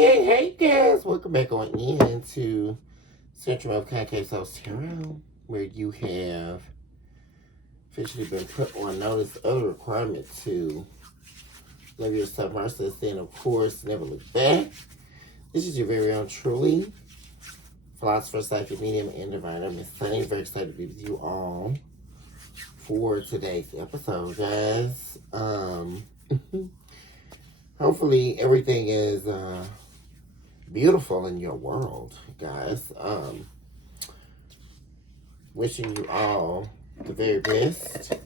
Hey, guys. Welcome back on in to Central of Concave Souls Tarot, where you have officially been put on notice of the requirement to love yourself, mercy, and of course, never look back. This is your very own truly philosopher, psychic medium, and diviner, Miss Sunny. Very excited to be with you all for today's episode, guys. Hopefully everything is beautiful in your world, guys. Wishing you all the very best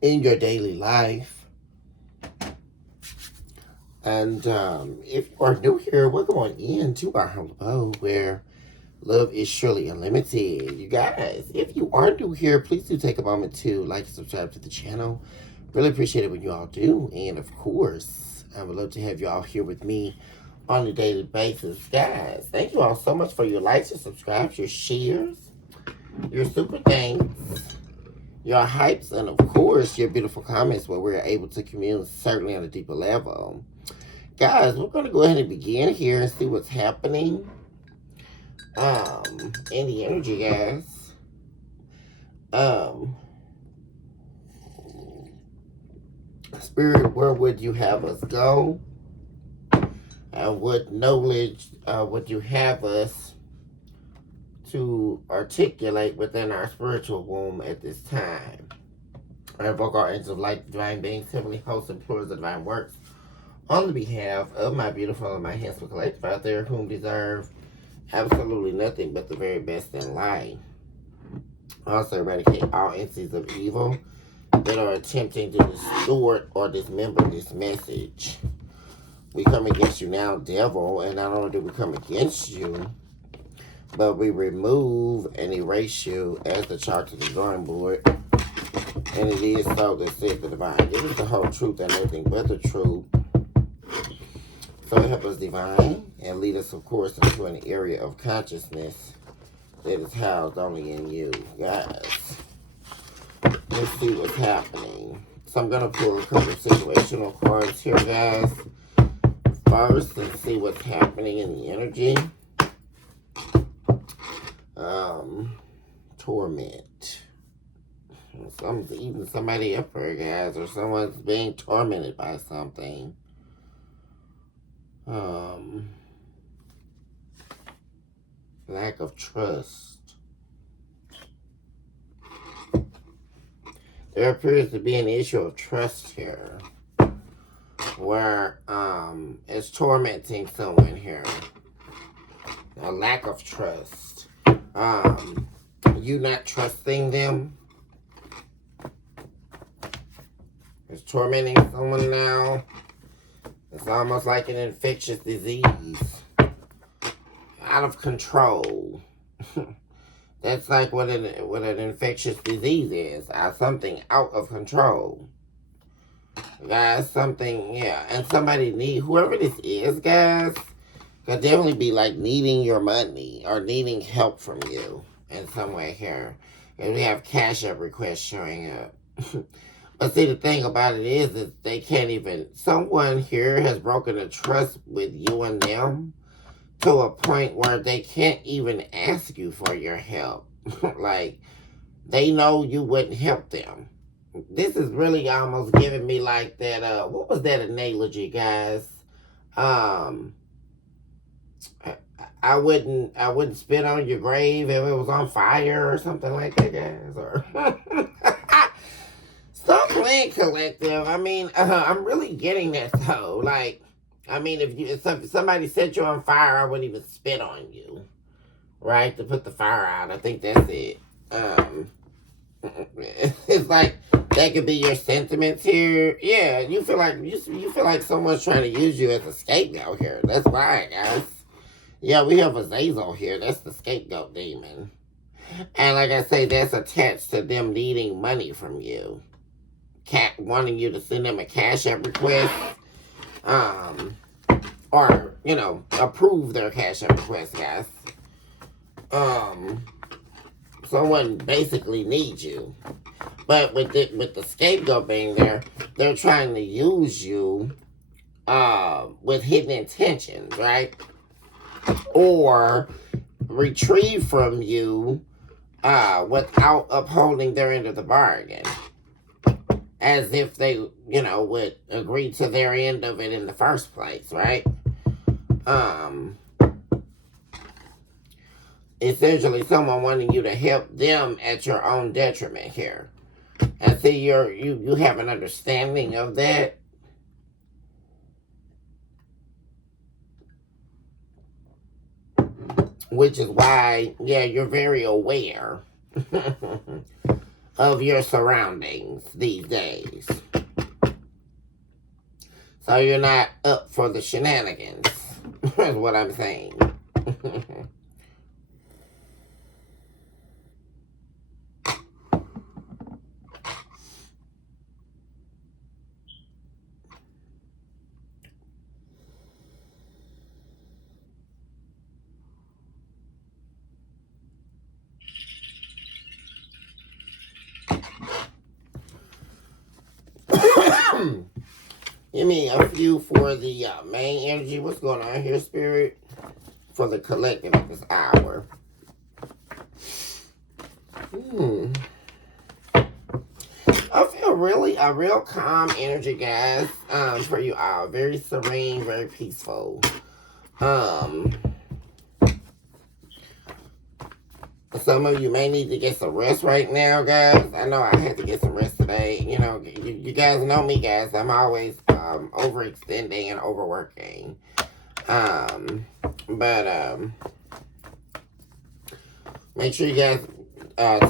in your daily life. And if you are new here, welcome on in to our humble abode where love is surely unlimited. You guys, if you are new here, please do take a moment to like and subscribe to the channel. Really appreciate it when you all do. And of course, I would love to have you all here with me on a daily basis. Guys, thank you all so much for your likes, your subscribes, your shares, your super thanks, your hypes, and of course, your beautiful comments where we're able to commune certainly on a deeper level. Guys, we're going to go ahead and begin here and see what's happening in the energy, guys. Spirit, where would you have us go? And what knowledge would you have us to articulate within our spiritual womb at this time? I invoke our angels of light, divine beings, heavenly hosts, and plurals of divine works on the behalf of my beautiful and my handsome collective out there whom deserve absolutely nothing but the very best in life. Also eradicate all entities of evil that are attempting to distort or dismember this message. We come against you now, devil, and not only do we come against you, but we remove and erase you as the charge of the drawing board. And it is so that said the divine. It is the whole truth and nothing but the truth. So help us, divine, and lead us, of course, into an area of consciousness that is housed only in you. Guys, let's see what's happening. So I'm going to pull a couple of situational cards here, guys, first, and see what's happening in the energy. Torment. Someone's eating somebody up here, guys, or someone's being tormented by something. Lack of trust. There appears to be an issue of trust here, where it's tormenting someone here. A lack of trust. You not trusting them. It's tormenting someone now. It's almost like an infectious disease. Out of control. That's like what an infectious disease is. Something out of control. Guys, something, yeah. And somebody whoever this is, guys, could definitely be like needing your money or needing help from you in some way here. And we have cash app requests showing up. But see, the thing about it is they can't even, someone here has broken the trust with you and them to a point where they can't even ask you for your help. Like, they know you wouldn't help them. This is really almost giving me like that, what was that analogy, guys? I wouldn't spit on your grave if it was on fire or something like that, guys. Or stop playing collective. I mean, I'm really getting that though. Like, I mean, if somebody set you on fire, I wouldn't even spit on you, right? To put the fire out. I think that's it. It's like that could be your sentiments here. Yeah, you feel like someone's trying to use you as a scapegoat here. That's why, guys. Yeah, we have Azazel here. That's the scapegoat demon. And like I say, that's attached to them needing money from you. Wanting you to send them a cash app request. Or, approve their cash app request, guys. Someone basically needs you. But with the scapegoat being there, they're trying to use you with hidden intentions, right? Or retrieve from you without upholding their end of the bargain, as if they, would agree to their end of it in the first place, right? Essentially, someone wanting you to help them at your own detriment here. And see, you have an understanding of that. Which is why, yeah, you're very aware of your surroundings these days. So you're not up for the shenanigans, is what I'm saying. Give me a few for the main energy. What's going on here, Spirit? For the collective at this hour. I feel really a real calm energy, guys. For you all, very serene, very peaceful. Some of you may need to get some rest right now, guys. I know I had to get some rest today. You guys know me, guys. I'm always overextending and overworking. But make sure you guys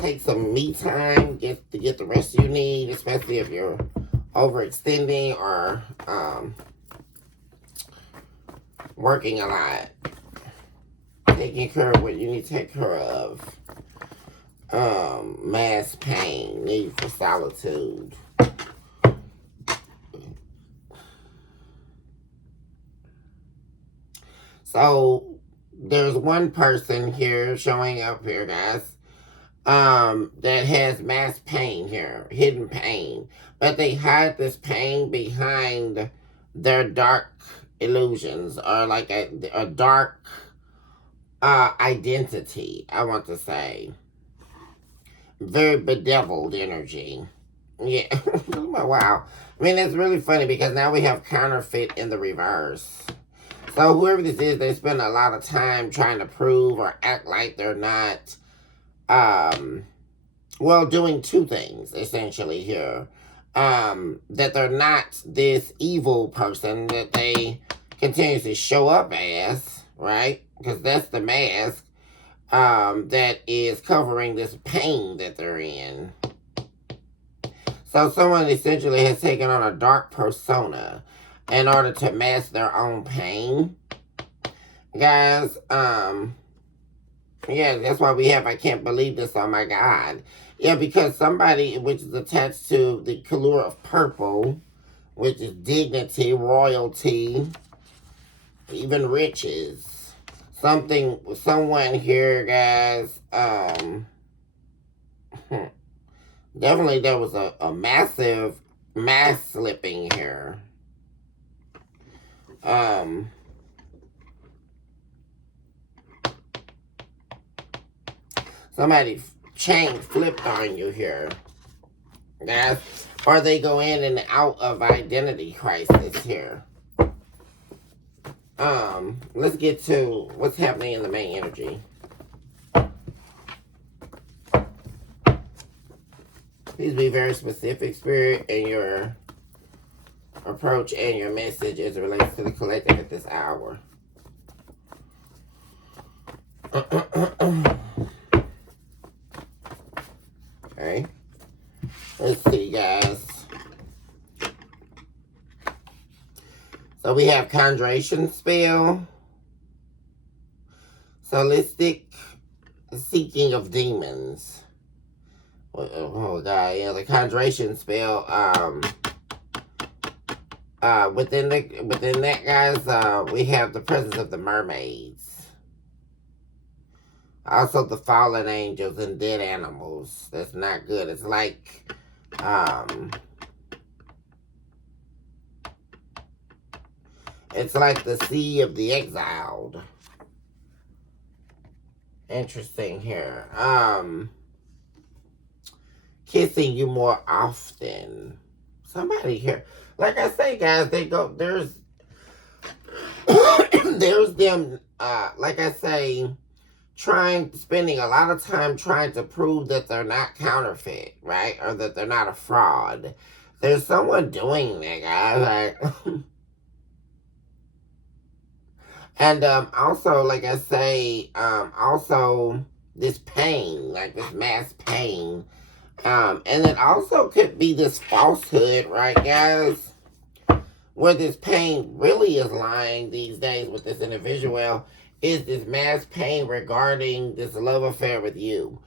take some me time to get the rest you need, especially if you're overextending or working a lot. Taking care of what you need to take care of. Mass pain, need for solitude. So there's one person here showing up here, guys, that has mass pain here, hidden pain. But they hide this pain behind their dark illusions, or like a dark identity, I want to say. Very bedeviled energy. Yeah. Wow. I mean, it's really funny because now we have counterfeit in the reverse. So whoever this is, they spend a lot of time trying to prove or act like they're not, doing two things, essentially, here. That they're not this evil person that they continuously show up as, right? Because that's the mask that is covering this pain that they're in. So someone essentially has taken on a dark persona in order to mask their own pain. Guys, yeah, that's why we have I can't believe this, oh my God. Yeah, because somebody which is attached to the color of purple, which is dignity, royalty, even riches. Someone here, guys, definitely there was a massive mass slipping here. Somebody chain flipped on you here, guys, or they go in and out of identity crisis here. Let's get to what's happening in the main energy. Please be very specific, Spirit, in your approach and your message as it relates to the collective at this hour. Okay. Let's see, guys. So we have Conjuration spell. Solistic seeking of demons. Oh God, yeah, the Conjuration spell. Within that, guys, we have the presence of the mermaids. Also, the fallen angels and dead animals. That's not good. It's like, It's like the sea of the exiled. Interesting here. Kissing you more often. Somebody here. Like I say, guys, there's there's them, like I say, spending a lot of time trying to prove that they're not counterfeit, right? Or that they're not a fraud. There's someone doing that, guys. Like, and also, like I say, also this pain, like this mass pain. And it also could be this falsehood, right, guys? Where this pain really is lying these days with this individual is this mass pain regarding this love affair with you.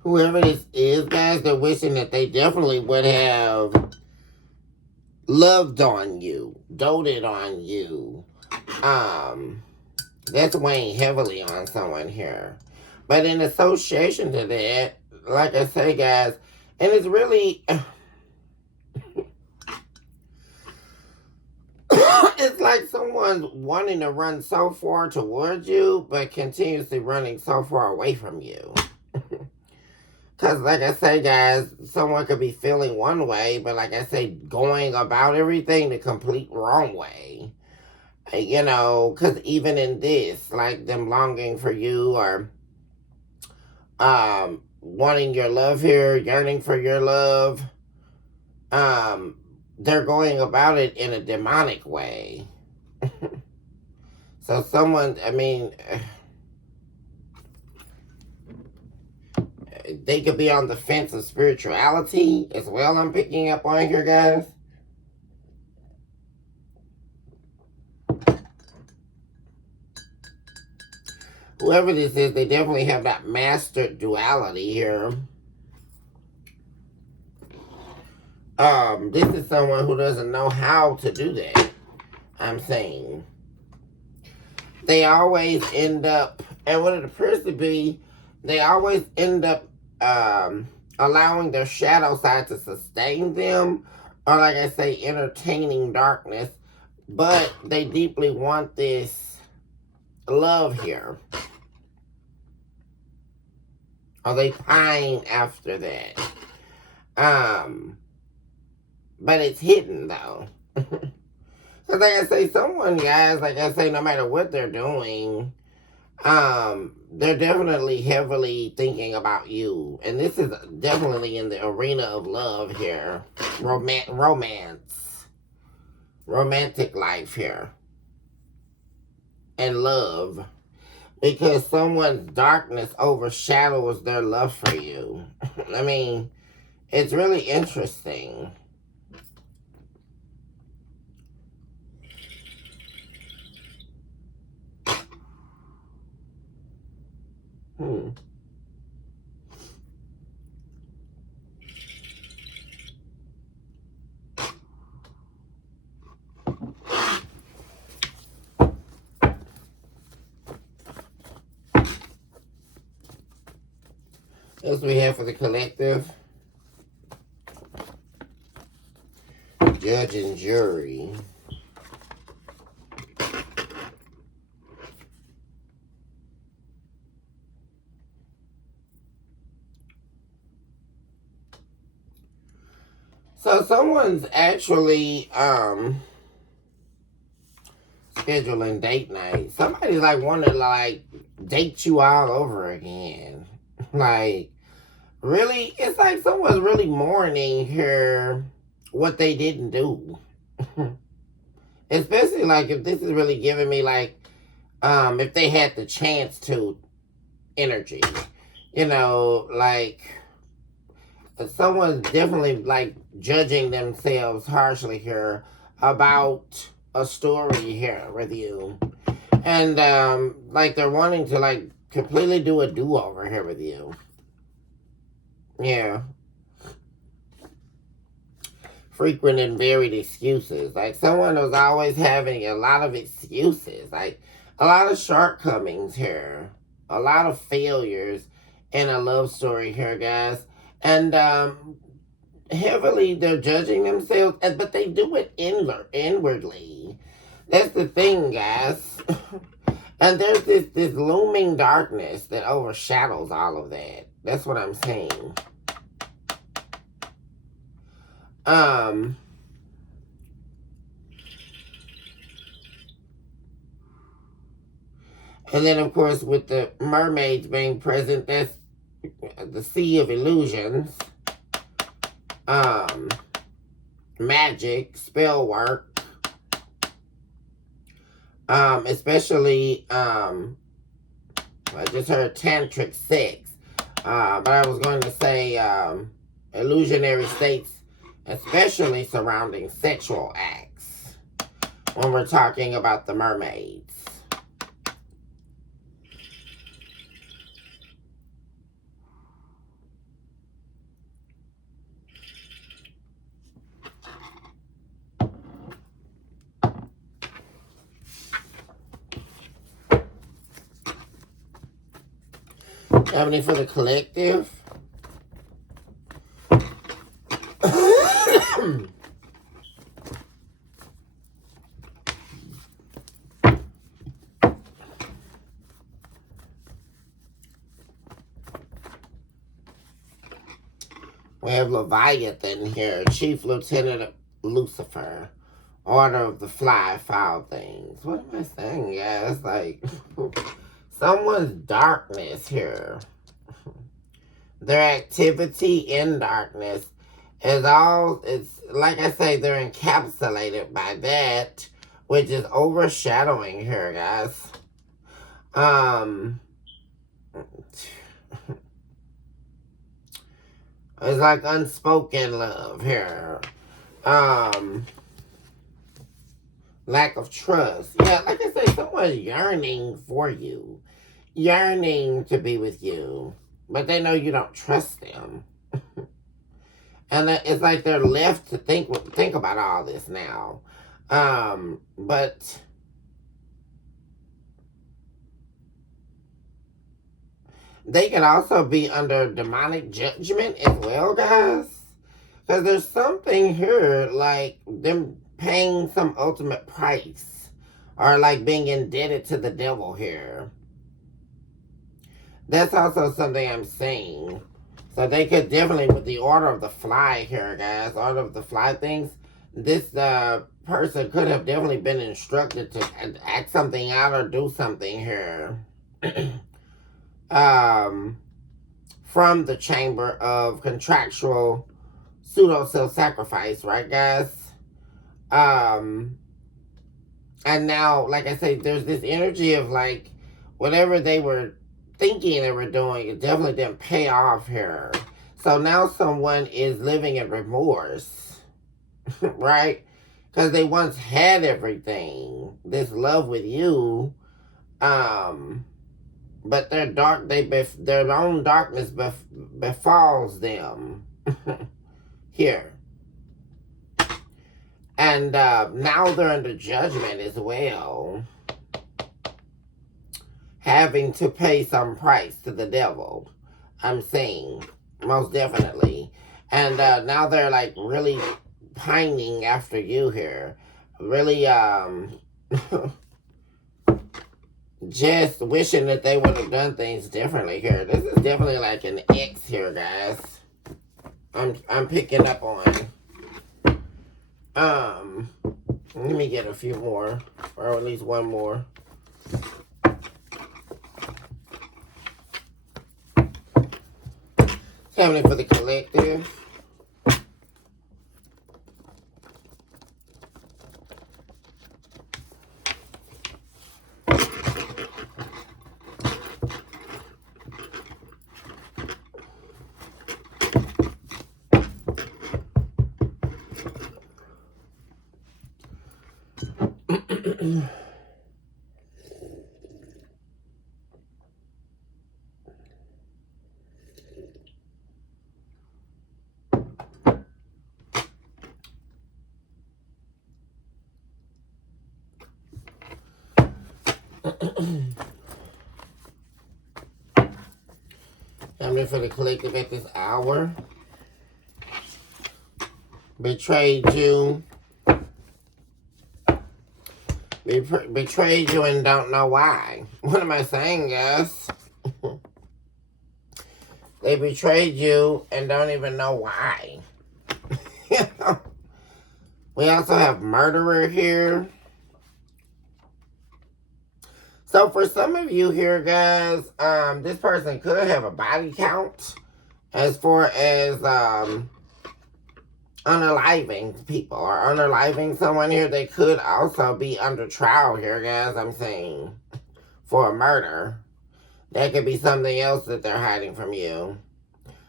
Whoever this is, guys, they're wishing that they definitely would have loved on you, doted on you. That's weighing heavily on someone here. But in association to that, like I say, guys, and it's really, it's like someone wanting to run so far towards you, but continuously running so far away from you. Because, like I say, guys, someone could be feeling one way, but like I say, going about everything the complete wrong way. You know, because even in this, like them longing for you or wanting your love here, yearning for your love, they're going about it in a demonic way. So someone, I mean, they could be on the fence of spirituality as well, I'm picking up on here, guys. Whoever this is, they definitely have that mastered duality here. This is someone who doesn't know how to do that, I'm saying. They always end up, and what it appears to be, they always end up allowing their shadow side to sustain them, or like I say, entertaining darkness, but they deeply want this love here. Or they pine after that. But it's hidden though. Because like I say, someone, guys, like I say, no matter what they're doing, they're definitely heavily thinking about you. And this is definitely in the arena of love here. Romance. Romantic life here. And love. Because someone's darkness overshadows their love for you. I mean, it's really interesting. As we have for the collective, judge and jury. So someone's actually scheduling date night. Somebody's like wanting to like date you all over again. Like, really, it's like someone's really mourning here what they didn't do. Especially like if this is really giving me like if they had the chance to energy. You know, like someone's definitely like judging themselves harshly here about a story here with you. And like they're wanting to like completely do a do-over here with you. Yeah. frequent and varied excuses. Like someone was always having a lot of excuses, like a lot of shortcomings here, a lot of failures in a love story here, guys. And heavily they're judging themselves, but they do it inwardly. That's the thing, guys. And there's this looming darkness that overshadows all of that. That's what I'm saying. And then of course with the mermaids being present, that's the sea of illusions, magic, spell work, especially I just heard tantric sex, but I was going to say illusionary states, especially surrounding sexual acts when we're talking about the mermaids. Happening for the collective. We have Leviathan here, Chief Lieutenant Lucifer, Order of the Fly, Foul Things. What am I saying, guys? Like, someone's darkness here. Their activity in darkness is all, it's like I say, they're encapsulated by that, which is overshadowing here, guys. It's like unspoken love here. Lack of trust. Yeah, like I say, someone's yearning for you. Yearning to be with you. But they know you don't trust them. And it's like they're left to think about all this now. But they can also be under demonic judgment as well, guys. Because there's something here like them paying some ultimate price. Or like being indebted to the devil here. That's also something I'm saying. So they could definitely, with the Order of the Fly here, guys, Order of the Fly things, this person could have definitely been instructed to act something out or do something here. From the chamber of contractual pseudo self-sacrifice, right, guys? And now, like I say, there's this energy of like whatever they were thinking they were doing, it definitely didn't pay off here. So now someone is living in remorse, right? Because they once had everything, this love with you, but their their own darkness befalls them here. And now they're under judgment as well, having to pay some price to the devil. I'm saying, most definitely. And now they're like really pining after you here. Really just wishing that they would have done things differently here. This is definitely like an X here, guys. I'm picking up on. Let me get a few more, or at least one more. Happening for the collective. Happening for the collective at this hour. Betrayed you. Betrayed you and don't know why. What am I saying, guys? They betrayed you and don't even know why. We also have murderer here. So for some of you here, guys, this person could have a body count as far as unaliving people or unaliving someone here. They could also be under trial here, guys, I'm saying, for a murder. That could be something else that they're hiding from you.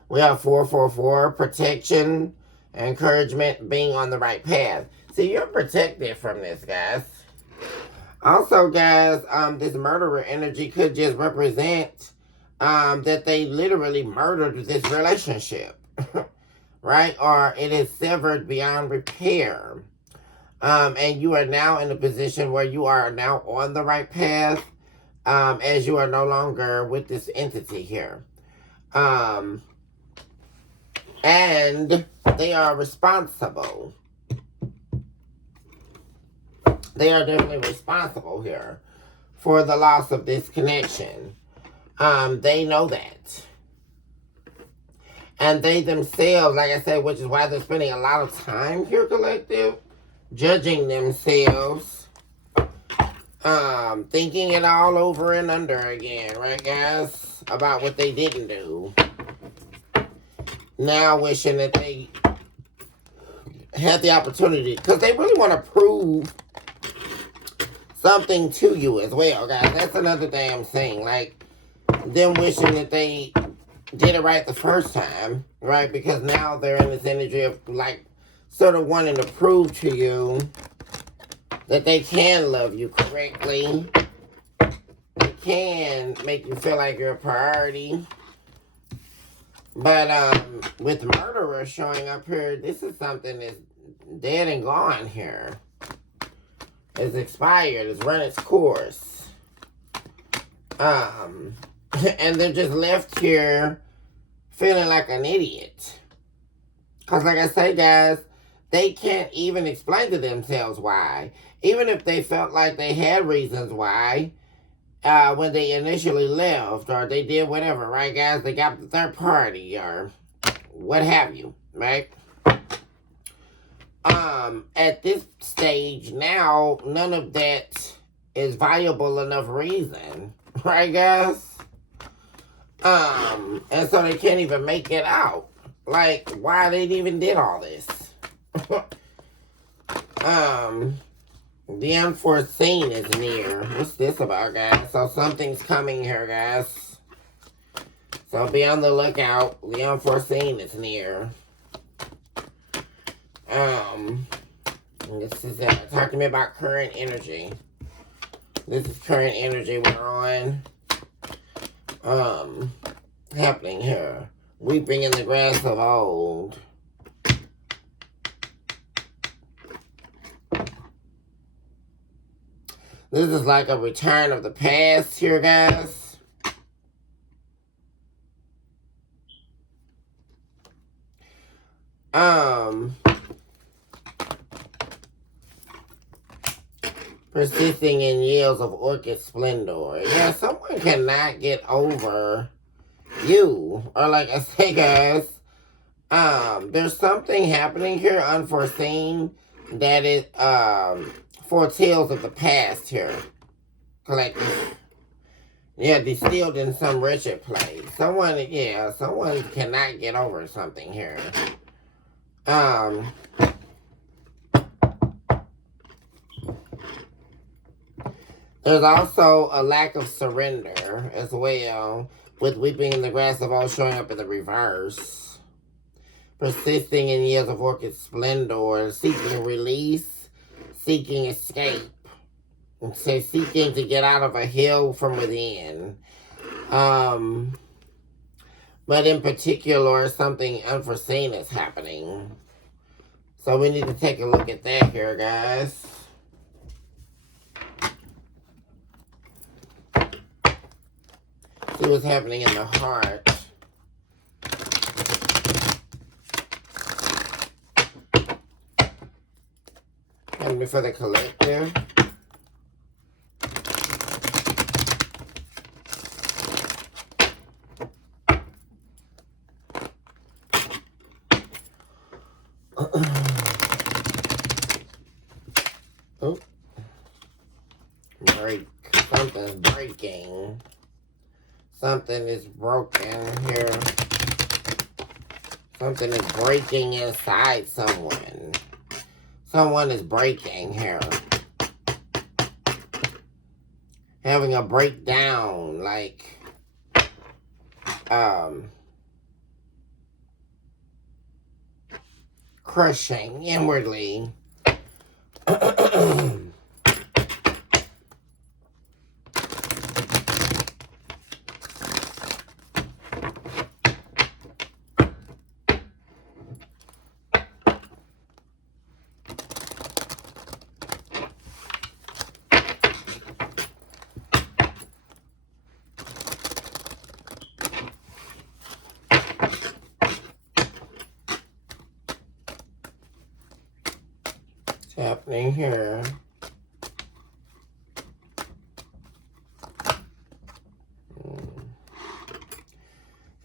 We have 444, protection, encouragement, being on the right path. See, you're protected from this, guys. Also, guys, this murderer energy could just represent that they literally murdered this relationship. Right? Or it is severed beyond repair. And you are now in a position where you are now on the right path, as you are no longer with this entity here. And they are responsible. They are definitely responsible here for the loss of this connection. They know that. And they themselves, like I said, which is why they're spending a lot of time here, collective, judging themselves, thinking it all over and under again, right, guys, about what they didn't do. Now wishing that they had the opportunity, because they really want to prove something to you as well, guys. That's another damn thing. Like, them wishing that they did it right the first time, right? Because now they're in this energy of, like, sort of wanting to prove to you that they can love you correctly. They can make you feel like you're a priority. But with murderer showing up here, this is something that's dead and gone here. It's expired. It's run its course. And they're just left here feeling like an idiot. Because like I say, guys, they can't even explain to themselves why. Even if they felt like they had reasons why, when they initially left, or they did whatever, right, guys? They got the third party, or what have you, right? At this stage now, none of that is viable enough reason, right, guys? And so they can't even make it out. Like, why they even did all this. The unforeseen is near. What's this about, guys? So something's coming here, guys. So be on the lookout. The unforeseen is near. This is talk to me about current energy. This is current energy we're on. Happening here. Weeping in the grass of old. This is like a return of the past here, guys. Persisting in yields of orchid splendor. Yeah, someone cannot get over you. Or like I say, guys, there's something happening here, unforeseen, that is, foretells of the past here. Collective. Yeah, distilled in some wretched place. Someone cannot get over something here. There's also a lack of surrender as well, with weeping in the grass of old showing up in the reverse. Persisting in years of orchid splendor, seeking release, seeking escape. So seeking to get out of a hell from within. But in particular, something unforeseen is happening. So we need to take a look at that here, guys. what's happening in the heart. And for the collective. Oh. Break. Something's breaking. Something is broken here. Something is breaking inside someone. Someone is breaking here. Having a breakdown, like, crushing inwardly. Happening here.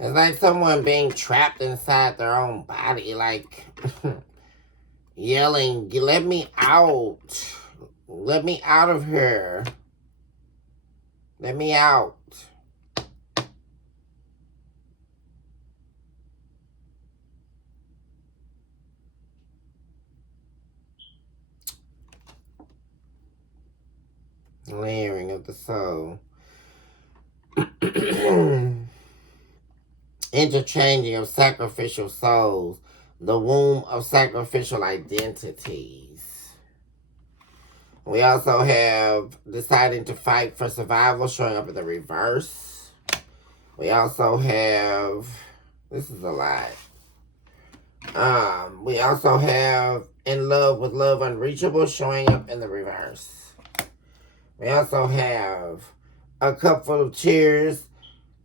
It's like someone being trapped inside their own body, like yelling, let me out. Let me out of here. Let me out. Layering of the soul. Interchanging of sacrificial souls. The womb of sacrificial identities. We also have deciding to fight for survival, showing up in the reverse. We also have, this is a lot. We also have in love with love unreachable, showing up in the reverse. We also have a cup full of tears,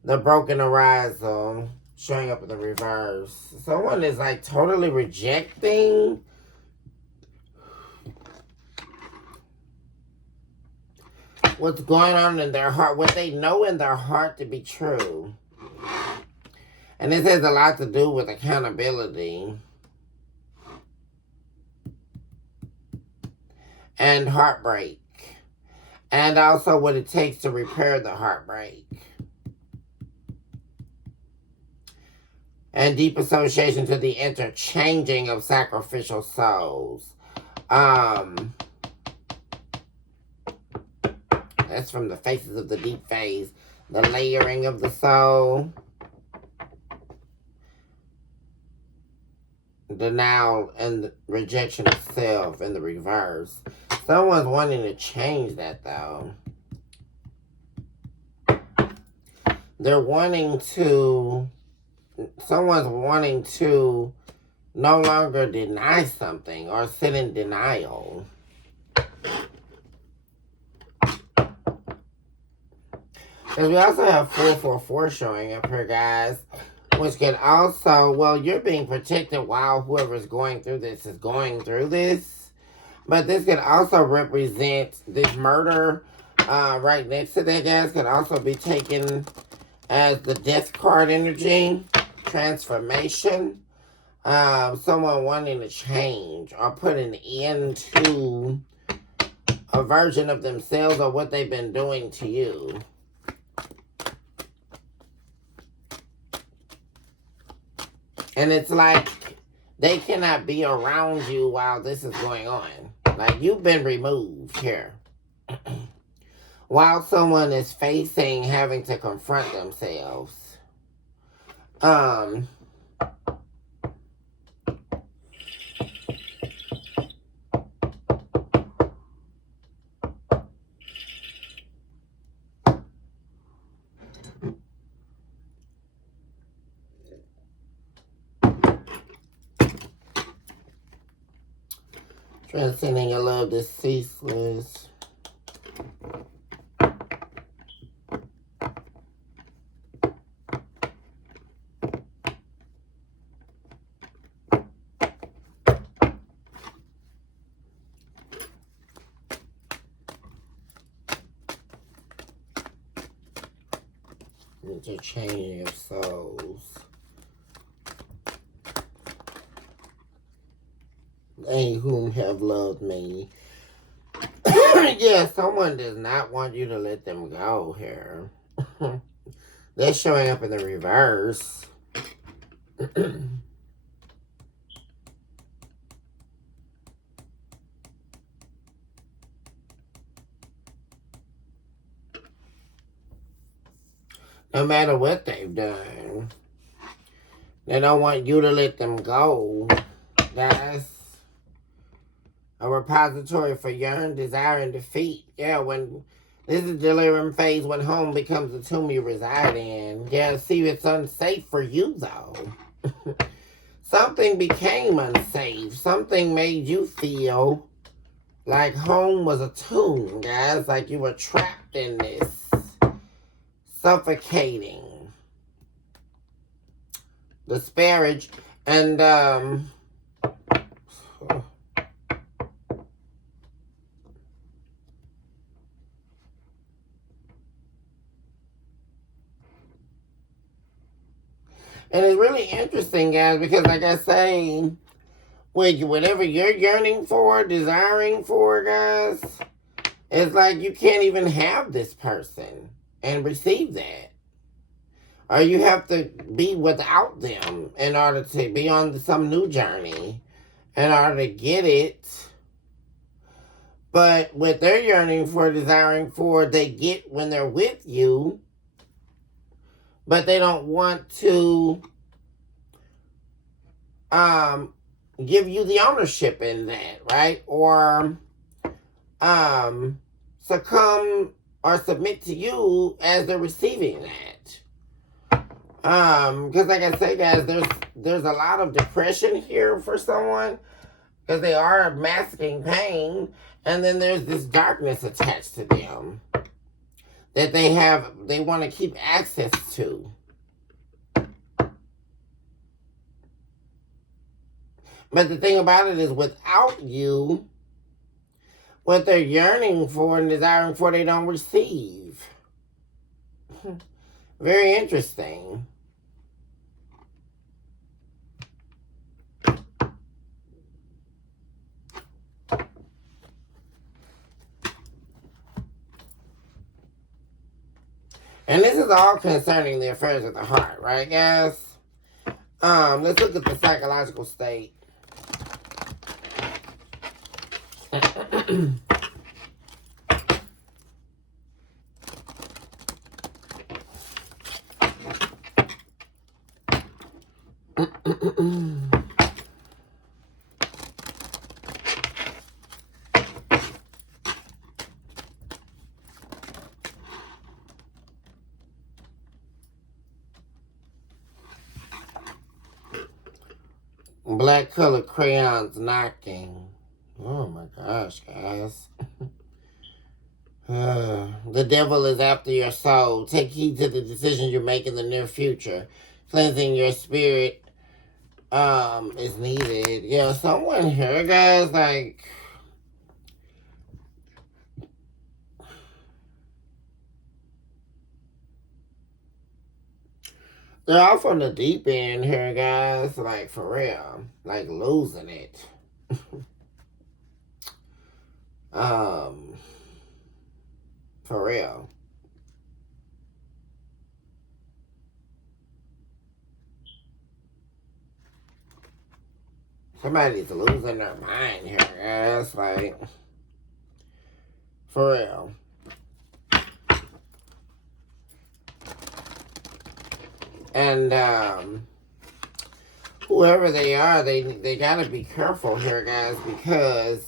the broken horizon, showing up in the reverse. Someone is like totally rejecting what's going on in their heart, what they know in their heart to be true. And this has a lot to do with accountability and heartbreak. And also what it takes to repair the heartbreak. And deep association to the interchanging of sacrificial souls. That's from the Faces of the Deep phase. The layering of the soul. Denial and rejection of self in the reverse. Someone's wanting to change that, though. Someone's wanting to no longer deny something or sit in denial. Because we also have 444 showing up here, guys. Which can also, well, you're being protected while whoever's going through this is going through this. But this can also represent this murder right next to that, guys. Can also be taken as the death card energy. Transformation. Someone wanting to change or put an end to a version of themselves or what they've been doing to you. And it's like they cannot be around you while this is going on. Like you've been removed here. While someone is facing having to confront themselves. Transcending a love that's ceaseless. Interchange of souls. They whom have loved me. Yeah, someone does not want you to let them go here. They're showing up in the reverse. No matter what they've done, they don't want you to let them go. That's a repository for yearn, desire, and defeat. Yeah, when this is delirium phase, when home becomes the tomb you reside in. Yeah, see, it's unsafe for you, though. Something became unsafe. Something made you feel like home was a tomb, guys. Like you were trapped in this. Suffocating. Disparage. And, and it's really interesting, guys, because like I say, whatever you're yearning for, desiring for, guys, it's like you can't even have this person and receive that. Or you have to be without them in order to be on some new journey, in order to get it. But what they're yearning for, desiring for, they get when they're with you. But they don't want to give you the ownership in that, right? Or succumb or submit to you as they're receiving that. Because like I say, guys, there's a lot of depression here for someone because they are masking pain, and then there's this darkness attached to them that they want to keep access to. But the thing about it is, without you, what they're yearning for and desiring for, they don't receive. Very interesting. And this is all concerning the affairs of the heart, right, guys? Let's look at the psychological state. Black colored crayons knocking. Oh my gosh, guys. The devil is after your soul. Take heed to the decisions you make in the near future. Cleansing your spirit is needed. Yeah, someone here, guys, like, they're off on the deep end here, guys. Like, for real. Like, losing it. For real. Somebody's losing their mind here, guys. Like, for real. And, whoever they are, they gotta be careful here, guys, because,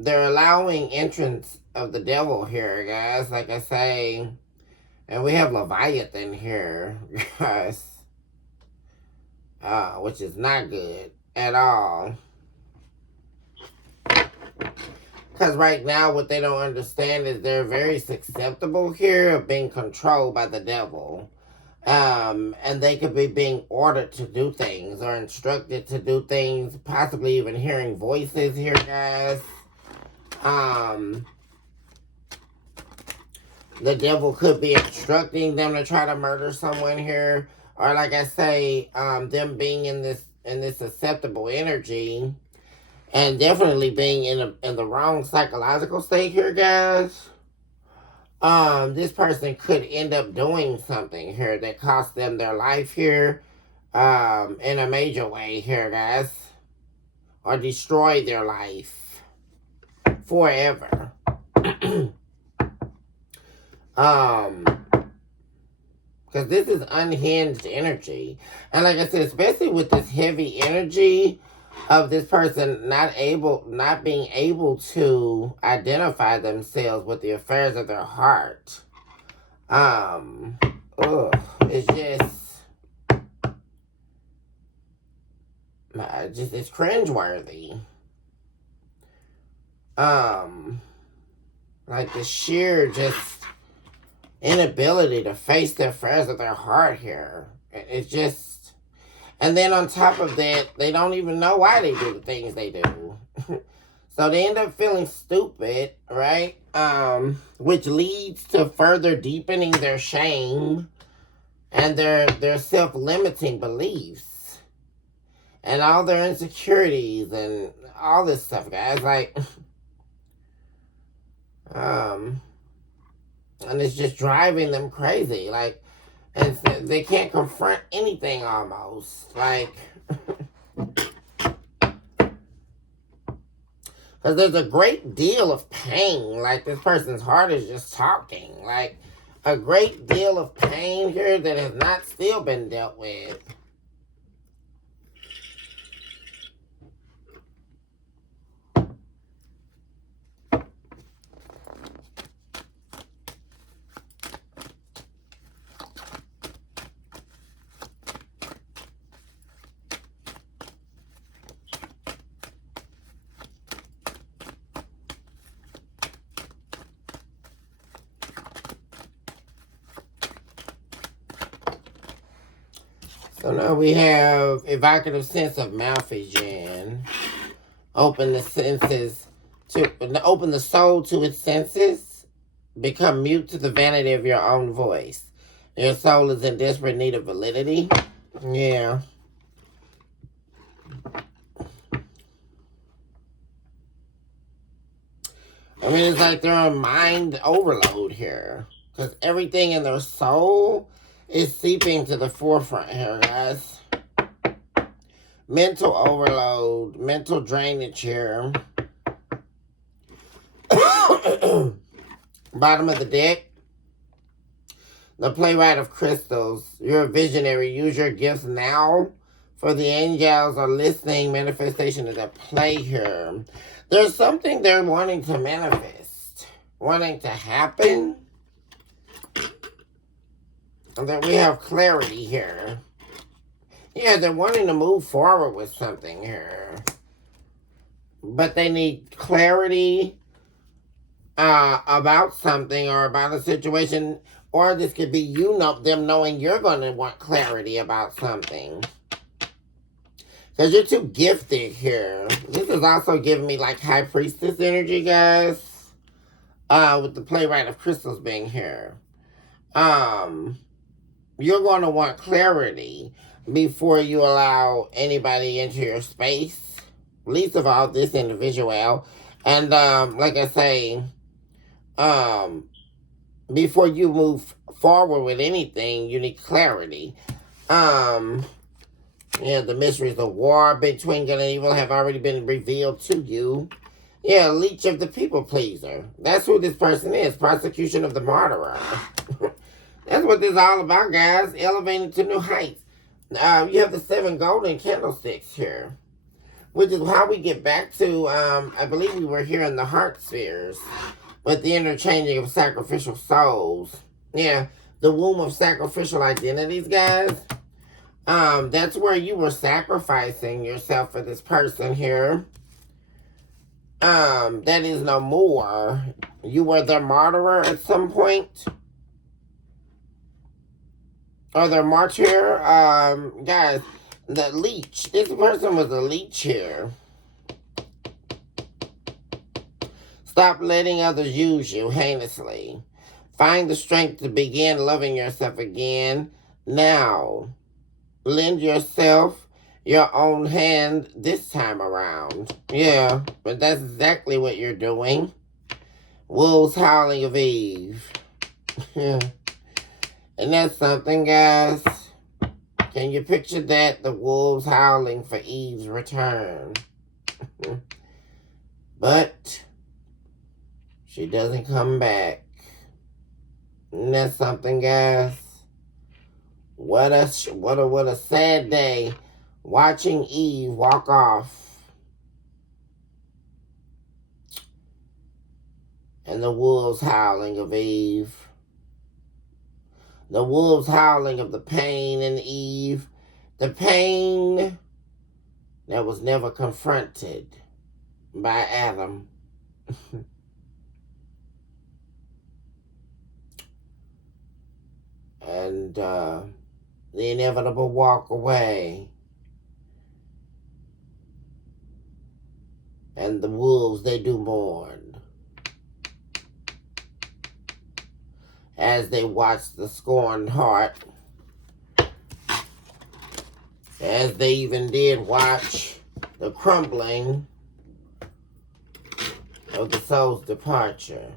they're allowing entrance of the devil here, guys, like I say. And we have Leviathan here, guys. Which is not good at all. Because right now, what they don't understand is they're very susceptible here of being controlled by the devil. And they could be being ordered to do things or instructed to do things, possibly even hearing voices here, guys. The devil could be instructing them to try to murder someone here, or like I say, them being in this susceptible energy, and definitely being in the wrong psychological state here, guys. This person could end up doing something here that cost them their life here, in a major way here, guys, or destroy their life forever. Because this is unhinged energy. And like I said, especially with this heavy energy of this person not being able to identify themselves with the affairs of their heart. It's it's cringeworthy. Like the sheer just inability to face the affairs of their heart here. It's just, and then on top of that, they don't even know why they do the things they do. So they end up feeling stupid, right? Which leads to further deepening their shame and their self-limiting beliefs and all their insecurities and all this stuff, guys. Like, and it's just driving them crazy. Like, and they can't confront anything almost. Like, because there's a great deal of pain. Like, this person's heart is just talking. Like, a great deal of pain here that has not still been dealt with. So now we have evocative sense of malphision. Open the soul to its senses. Become mute to the vanity of your own voice. Your soul is in desperate need of validity. Yeah. I mean, it's like they're on mind overload here. Because everything in their soul is seeping to the forefront here, guys. Mental overload, mental drainage here. Bottom of the deck. The playwright of crystals. You're a visionary. Use your gifts now. For the angels are listening. Manifestation is at play here. There's something they're wanting to manifest. Wanting to happen. And then we have clarity here. Yeah, they're wanting to move forward with something here. But they need clarity about something or about a situation. Or this could be them knowing you're going to want clarity about something. Because you're too gifted here. This is also giving me like High Priestess energy, guys. With the playwright of crystals being here. You're going to want clarity before you allow anybody into your space. Least of all, this individual. And like I say, before you move forward with anything, you need clarity. Yeah, the mysteries of war between good and evil have already been revealed to you. Yeah, leech of the people pleaser. That's who this person is. Prosecution of the martyr. That's what this is all about, guys. Elevating to new heights. You have the 7 golden candlesticks here. Which is how we get back to, I believe we were here in the heart spheres. With the interchanging of sacrificial souls. Yeah, the womb of sacrificial identities, guys. That's where you were sacrificing yourself for this person here. That is no more. You were their martyr at some point. Or their martyr. Guys, the leech. This person was a leech here. Stop letting others use you heinously. Find the strength to begin loving yourself again now. Lend yourself your own hand this time around. Yeah, but that's exactly what you're doing. Wolves howling of Eve. Yeah. And that's something, guys. Can you picture that? The wolves howling for Eve's return. But she doesn't come back. And that's something, guys. What a sad day watching Eve walk off. And the wolves howling of Eve. The wolves howling of the pain in Eve. The pain that was never confronted by Adam. And the inevitable walk away. And the wolves, they do mourn. As they watch the scorned heart. As they even did watch the crumbling of the soul's departure.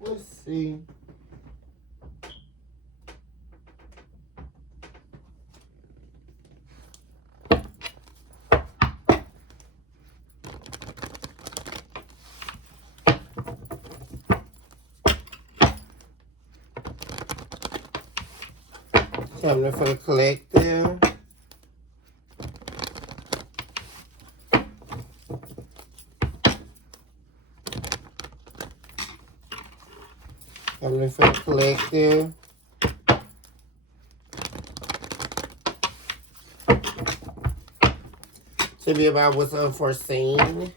Let's see. Coming for the collective. Coming for the collective. To be about what's unforeseen.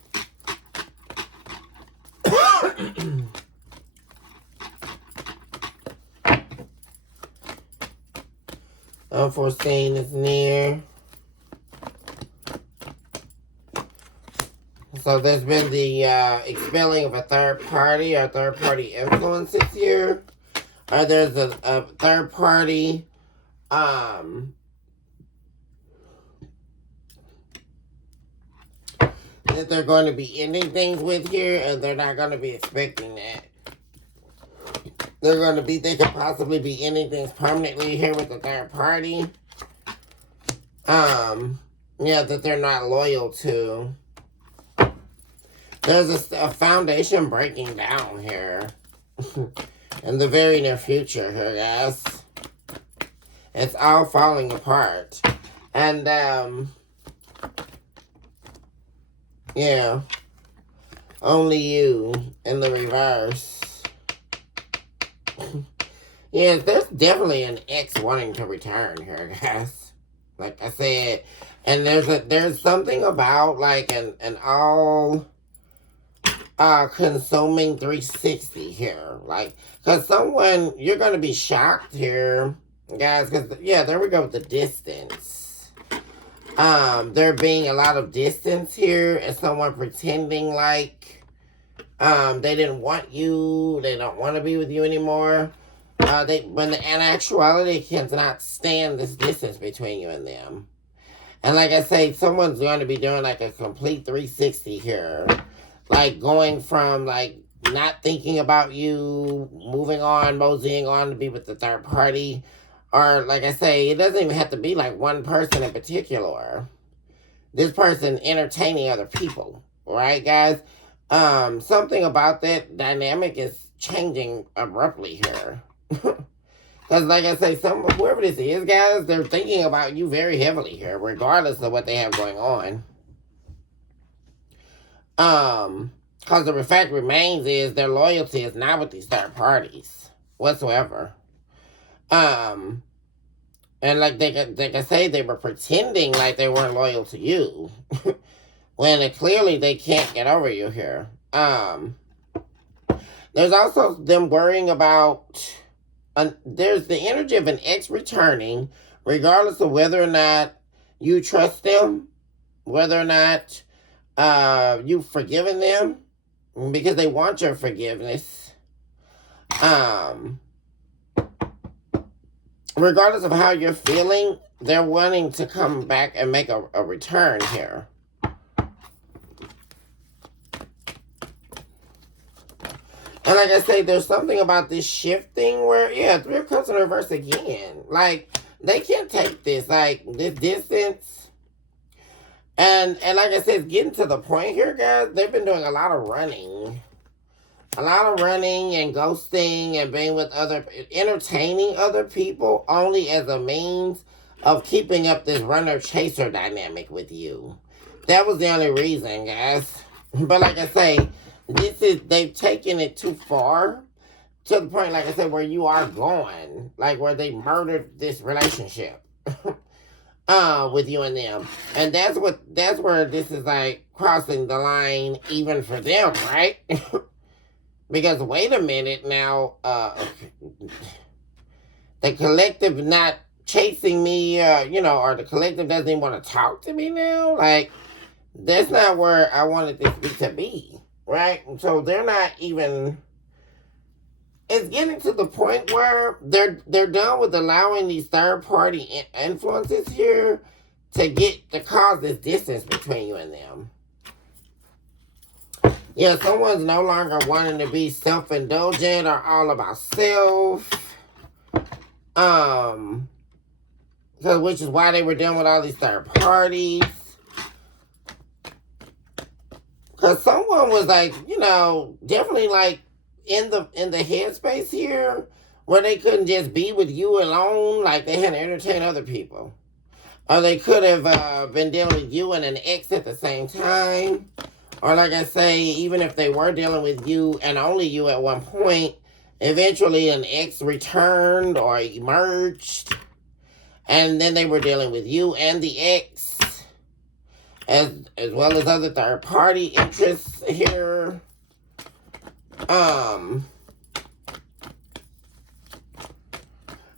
Unforeseen is near. So there's been the expelling of a third party or third party influences here. Or there's a third party that they're going to be ending things with here, and they're not going to be expecting that. They could possibly be ending things permanently here with the third party. Yeah, that they're not loyal to. There's a foundation breaking down here. In the very near future here, guys. It's all falling apart. And, yeah. Only you in the reverse. Yeah, there's definitely an ex wanting to return here, guys. Like I said. And there's something about like an all consuming 360 here. Like, cause you're gonna be shocked here, guys, cause yeah, there we go with the distance. There being a lot of distance here and someone pretending like they didn't want you, they don't want to be with you anymore. But in actuality cannot stand this distance between you and them. And like I say, someone's going to be doing like a complete 360 here. Like going from like not thinking about you, moving on, moseying on to be with the third party. Or like I say, it doesn't even have to be like one person in particular. This person entertaining other people. Right, guys? Something about that dynamic is changing abruptly here. Because like I say, whoever this is, guys, they're thinking about you very heavily here, regardless of what they have going on. Because the fact remains is their loyalty is not with these third parties whatsoever. And like they can say they were pretending like they weren't loyal to you. When clearly they can't get over you here. There's also them worrying about, there's the energy of an ex returning, regardless of whether or not you trust them, whether or not you've forgiven them, because they want your forgiveness. Regardless of how you're feeling, they're wanting to come back and make a return here. And like I say, there's something about this shifting where, yeah, Three of Cups in reverse again. Like, they can't take this, like, this distance. And like I said, it's getting to the point here, guys. They've been doing a lot of running. A lot of running and ghosting and being with entertaining other people only as a means of keeping up this runner-chaser dynamic with you. That was the only reason, guys. But like I say, they've taken it too far to the point, like I said, where you are going, like where they murdered this relationship with you and them. And that's where this is like crossing the line even for them, right? Because wait a minute now, the collective not chasing me, or the collective doesn't even want to talk to me now. Like, that's not where I wanted this to be, right? So they're not even. It's getting to the point where they're done with allowing these third party influences here to cause this distance between you and them. Yeah, someone's no longer wanting to be self-indulgent or all about self. Which is why they were dealing with all these third parties. Because someone was like, definitely like in the headspace here where they couldn't just be with you alone, like they had to entertain other people. Or they could have been dealing with you and an ex at the same time. Or like I say, even if they were dealing with you and only you at one point, eventually an ex returned or emerged. And then they were dealing with you and the ex, as well as other third party interests here.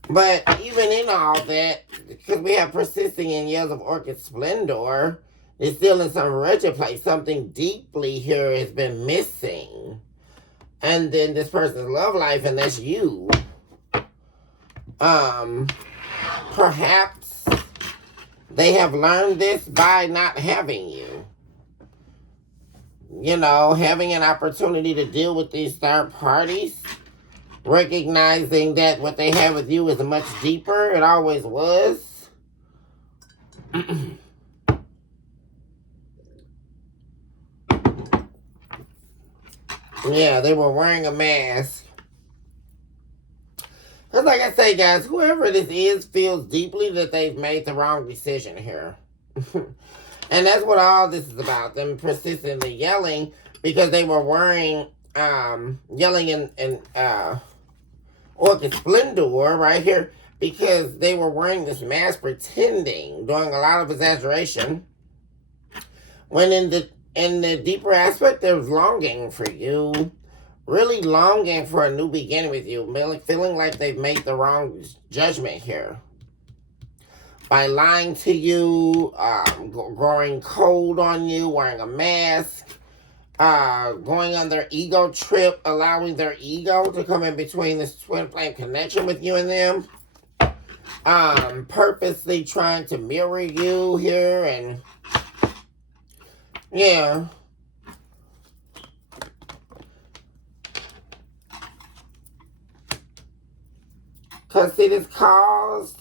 But even in all that, because we have persisting in years of orchid splendor, it's still in some wretched place. Something deeply here has been missing. And then this person's love life, and that's you. Perhaps they have learned this by not having you. Having an opportunity to deal with these third parties. Recognizing that what they have with you is much deeper. It always was. Yeah, they were wearing a mask. Because like I say, guys, whoever this is feels deeply that they've made the wrong decision here. And that's what all this is about. Them persistently yelling because they were wearing, yelling in Orchid Splendor right here because they were wearing this mask pretending, doing a lot of exaggeration. When in the deeper aspect, there's longing for you. Really longing for a new beginning with you. Feeling like they've made the wrong judgment here. By lying to you, growing cold on you, wearing a mask, going on their ego trip, allowing their ego to come in between this twin flame connection with you and them. Purposely trying to mirror you here and yeah. Because see, this caused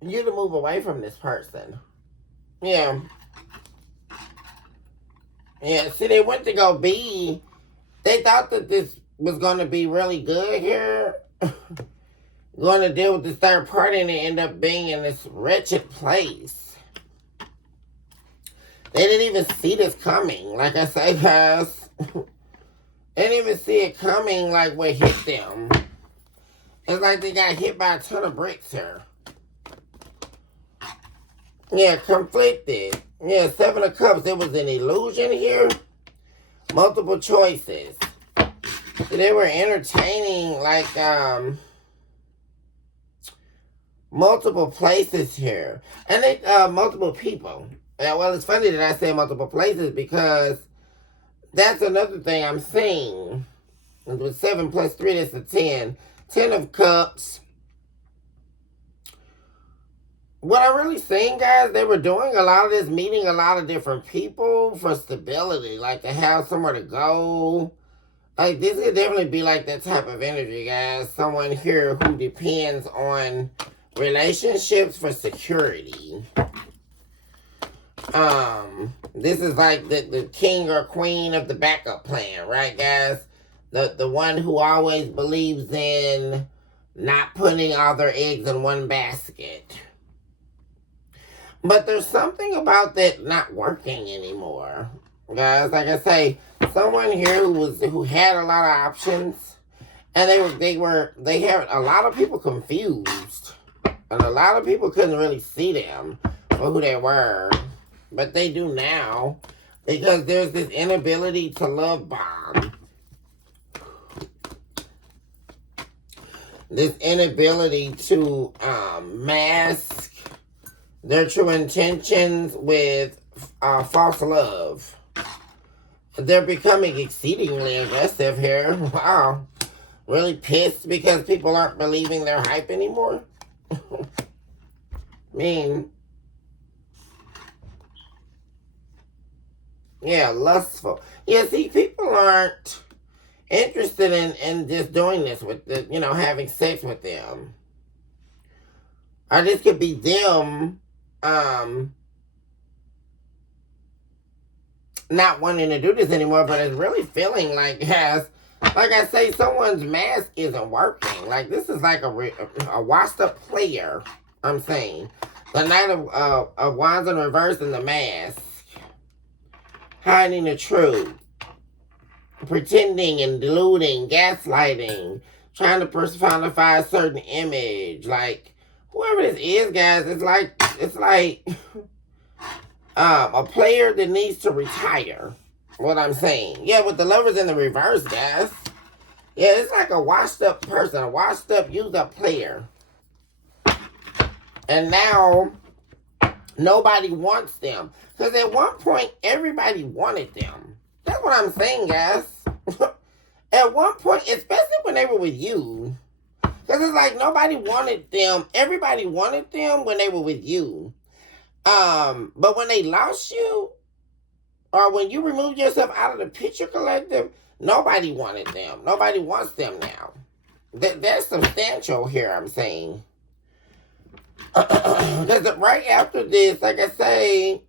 you to move away from this person. Yeah. Yeah, see, they went to go be. They thought that this was going to be really good here. Going to deal with this third party and they end up being in this wretched place. They didn't even see this coming. Like I say, guys, they didn't even see it coming like what hit them. It's like they got hit by a ton of bricks here. Yeah, conflicted. Yeah, Seven of Cups. There was an illusion here. Multiple choices. So they were entertaining like multiple places here. And they multiple people. Well, it's funny that I say multiple places because that's another thing I'm seeing. With 7 plus 3, that's a 10. 10 of Cups. What I really seen, guys, they were doing a lot of this, meeting a lot of different people for stability, like to have somewhere to go. Like, this could definitely be like that type of energy, guys. Someone here who depends on relationships for security. This is like the king or queen of the backup plan, right, guys? The one who always believes in not putting all their eggs in one basket. But there's something about that not working anymore. Guys, like I say, someone here who had a lot of options, and they had a lot of people confused. And a lot of people couldn't really see them for who they were. But they do now. Because there's this inability to love bomb. This inability to mask their true intentions with false love. They're becoming exceedingly aggressive here. Wow. Really pissed because people aren't believing their hype anymore. I mean, yeah, lustful. Yeah, see, people aren't interested in just doing this with the, having sex with them. Or this could be them not wanting to do this anymore, but it's really feeling like like I say, someone's mask isn't working. Like, this is like a washed up player, I'm saying. The Knight of Wands in reverse and the mask. Hiding the truth. Pretending and deluding, gaslighting, trying to personify a certain image. Like, whoever this is, guys, it's like a player that needs to retire. What I'm saying. Yeah, with the Lovers in the reverse, guys. Yeah, it's like a washed up person, a washed up, used up player. And now, nobody wants them. Because at one point, everybody wanted them. That's what I'm saying, guys. At one point, especially when they were with you. Because it's like nobody wanted them. Everybody wanted them when they were with you. But when they lost you, or when you removed yourself out of the picture collective, nobody wanted them. Nobody wants them now. That's substantial here, I'm saying. Because right after this, like I say,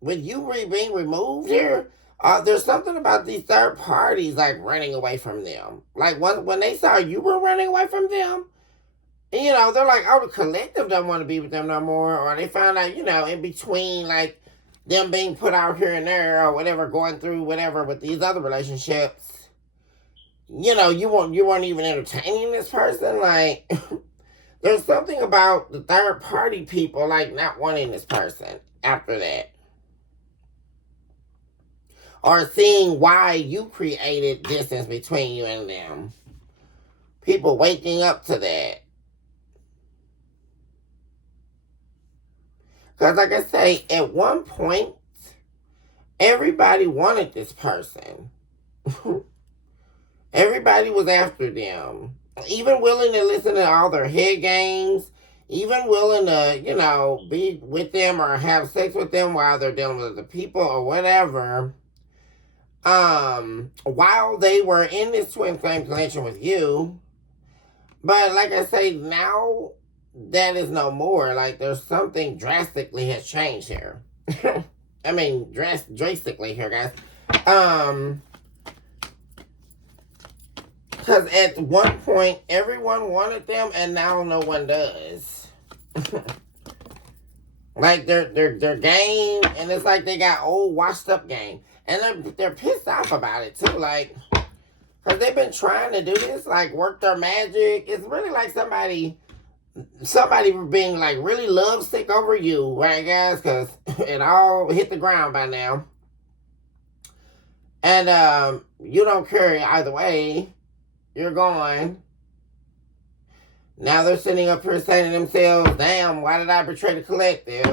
with you being removed here, there's something about these third parties like running away from them. Like when they saw you were running away from them, they're like, oh, the collective don't want to be with them no more. Or they found out, in between like them being put out here and there or whatever, going through whatever with these other relationships. You weren't even entertaining this person. Like, there's something about the third party people like not wanting this person after that. Or seeing why you created distance between you and them. People waking up to that. Because like I say, at one point, everybody wanted this person. Everybody was after them. Even willing to listen to all their head games. Even willing to, be with them or have sex with them while they're dealing with the people or whatever. While they were in this twin flame connection with you. But like I say, now that is no more. Like, there's something drastically has changed here. I mean, drastically here, guys. Because at one point, everyone wanted them, and now no one does. Like their game, and it's like they got old washed up game, and they're pissed off about it too. Like, cause they've been trying to do this, like work their magic. It's really like somebody being like really lovesick over you, right, guys? Cause it all hit the ground by now, and you don't care either way. You're gone. Now they're sitting up here saying to themselves, damn, why did I betray the collective,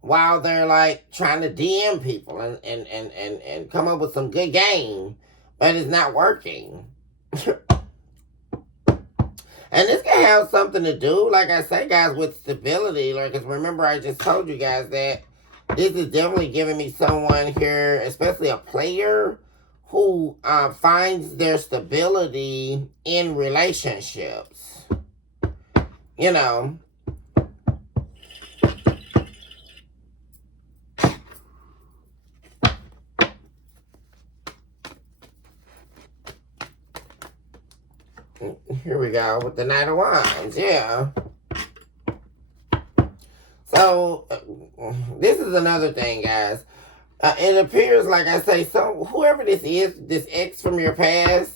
while they're like trying to DM people and come up with some good game, but it's not working. And this can have something to do, like I say, guys, with stability. Like, cause remember I just told you guys that this is definitely giving me someone here, especially a player, who finds their stability in relationships. Here we go with the Knight of Wands, yeah. So, this is another thing, guys. It appears, like I say, so whoever this is, this ex from your past,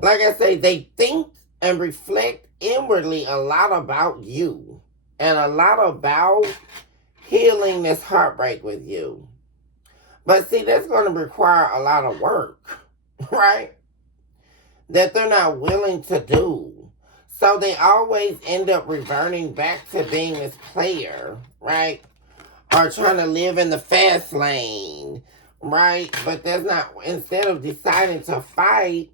like I say, they think and reflect inwardly a lot about you and a lot about healing this heartbreak with you. But see, that's going to require a lot of work, right? That they're not willing to do. So they always end up reverting back to being this player, right? Or trying to live in the fast lane, right? But that's not, instead of deciding to fight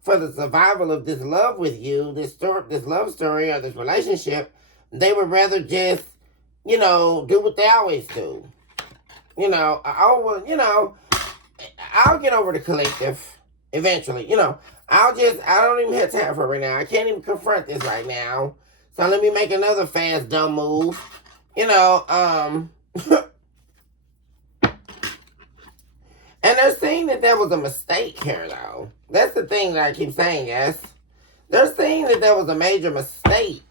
for the survival of this love with you, this love story or this relationship, they would rather just, do what they always do. I'll get over the collective eventually, I don't even have time for it right now. I can't even confront this right now. So let me make another fast, dumb move. And they're saying that was a mistake here, though. That's the thing that I keep saying, guys. They're saying that was a major mistake.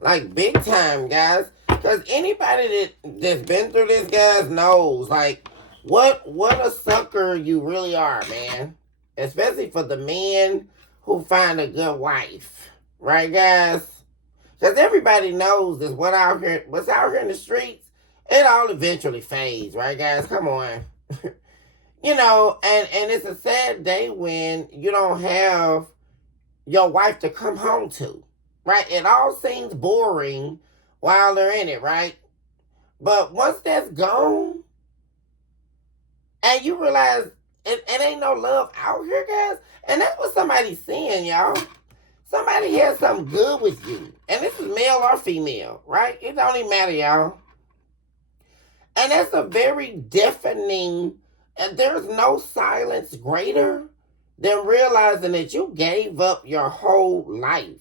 Like, big time, guys. Because anybody that's been through this, guys, knows, like, what a sucker you really are, man. Especially for the men who find a good wife. Right, guys? Because everybody knows this. What's out here in the streets, it all eventually fades. Right, guys? Come on. And it's a sad day when you don't have your wife to come home to. Right? It all seems boring while they're in it, right? But once that's gone, and you realize it ain't no love out here, guys. And that's what somebody's saying, y'all. Somebody has something good with you. And this is male or female, right? It don't even matter, y'all. And that's a very deafening, and there's no silence greater than realizing that you gave up your whole life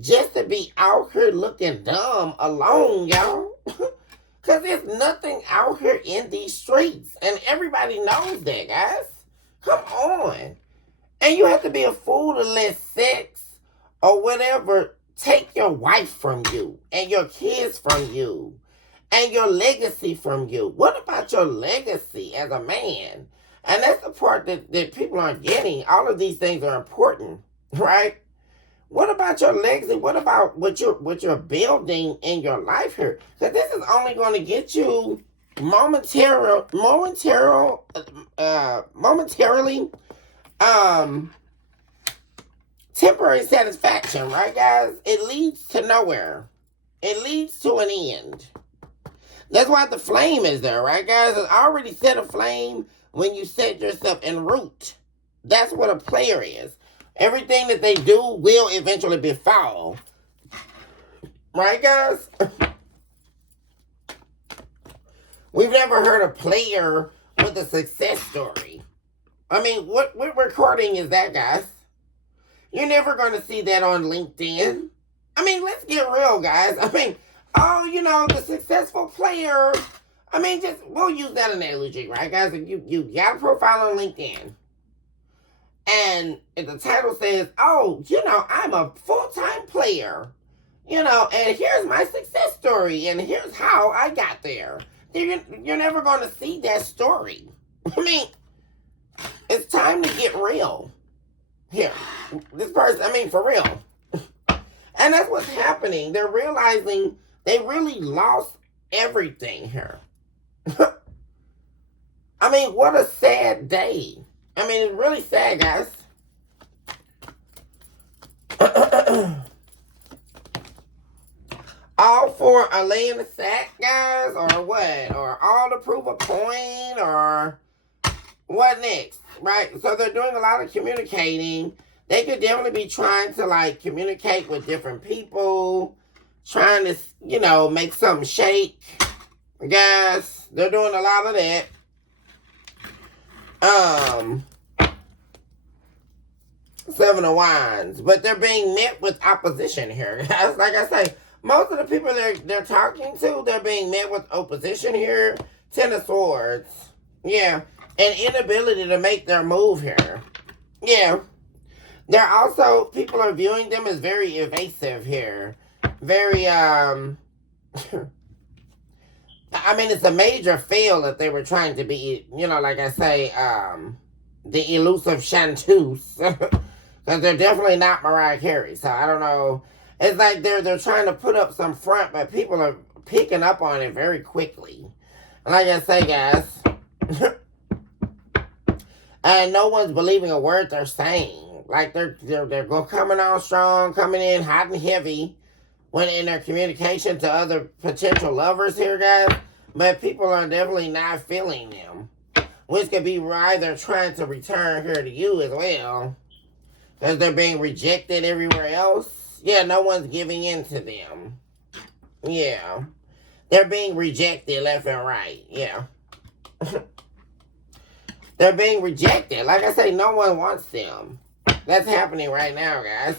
just to be out here looking dumb alone, y'all. Because there's nothing out here in these streets. And everybody knows that, guys. Come on. And you have to be a fool to let sex or whatever take your wife from you and your kids from you and your legacy from you. What about your legacy as a man? And that's the part that people aren't getting. All of these things are important, right? What about your legacy? What about what you're building in your life here? Because this is only going to get you momentarily temporary satisfaction, right, guys? It leads to nowhere. It leads to an end. That's why the flame is there, right, guys? It's already set a flame when you set yourself en route. That's what a player is. Everything that they do will eventually befall. Right, guys? We've never heard a player with a success story. I mean, what recording is that, guys? You're never going to see that on LinkedIn. I mean, let's get real, guys. I mean, the successful player. I mean, we'll use that analogy, right, guys? You got a profile on LinkedIn. And if the title says, I'm a full-time player. and here's my success story, and here's how I got there. You're never going to see that story. I mean, it's time to get real. Here, this person, for real. And that's what's happening. They're realizing they really lost everything here. What a sad day. It's really sad, guys. All for a lay in the sack, guys, or what? Or all to prove a point, or what next, right? So they're doing a lot of communicating. They could definitely be trying to, communicate with different people, trying to, make something shake. Guys, they're doing a lot of that. Seven of Wands. But they're being met with opposition here, guys. Like I say, most of the people they're talking to, they're being met with opposition here. Ten of Swords. Yeah. An inability to make their move here. Yeah. They're also, people are viewing them as very evasive here. Very, it's a major fail if they were trying to be, like I say, the elusive chanteuse. Because they're definitely not Mariah Carey. So I don't know. It's like they're trying to put up some front, but people are picking up on it very quickly. Like I say, guys, and no one's believing a word they're saying. Like they're coming on strong, coming in hot and heavy when in their communication to other potential lovers here, guys. But people are definitely not feeling them, which could be why they're trying to return here to you as well, because they're being rejected everywhere else. Yeah, no one's giving in to them. Yeah, they're being rejected left and right. Yeah. They're being rejected. Like I say, no one wants them. That's happening right now, guys.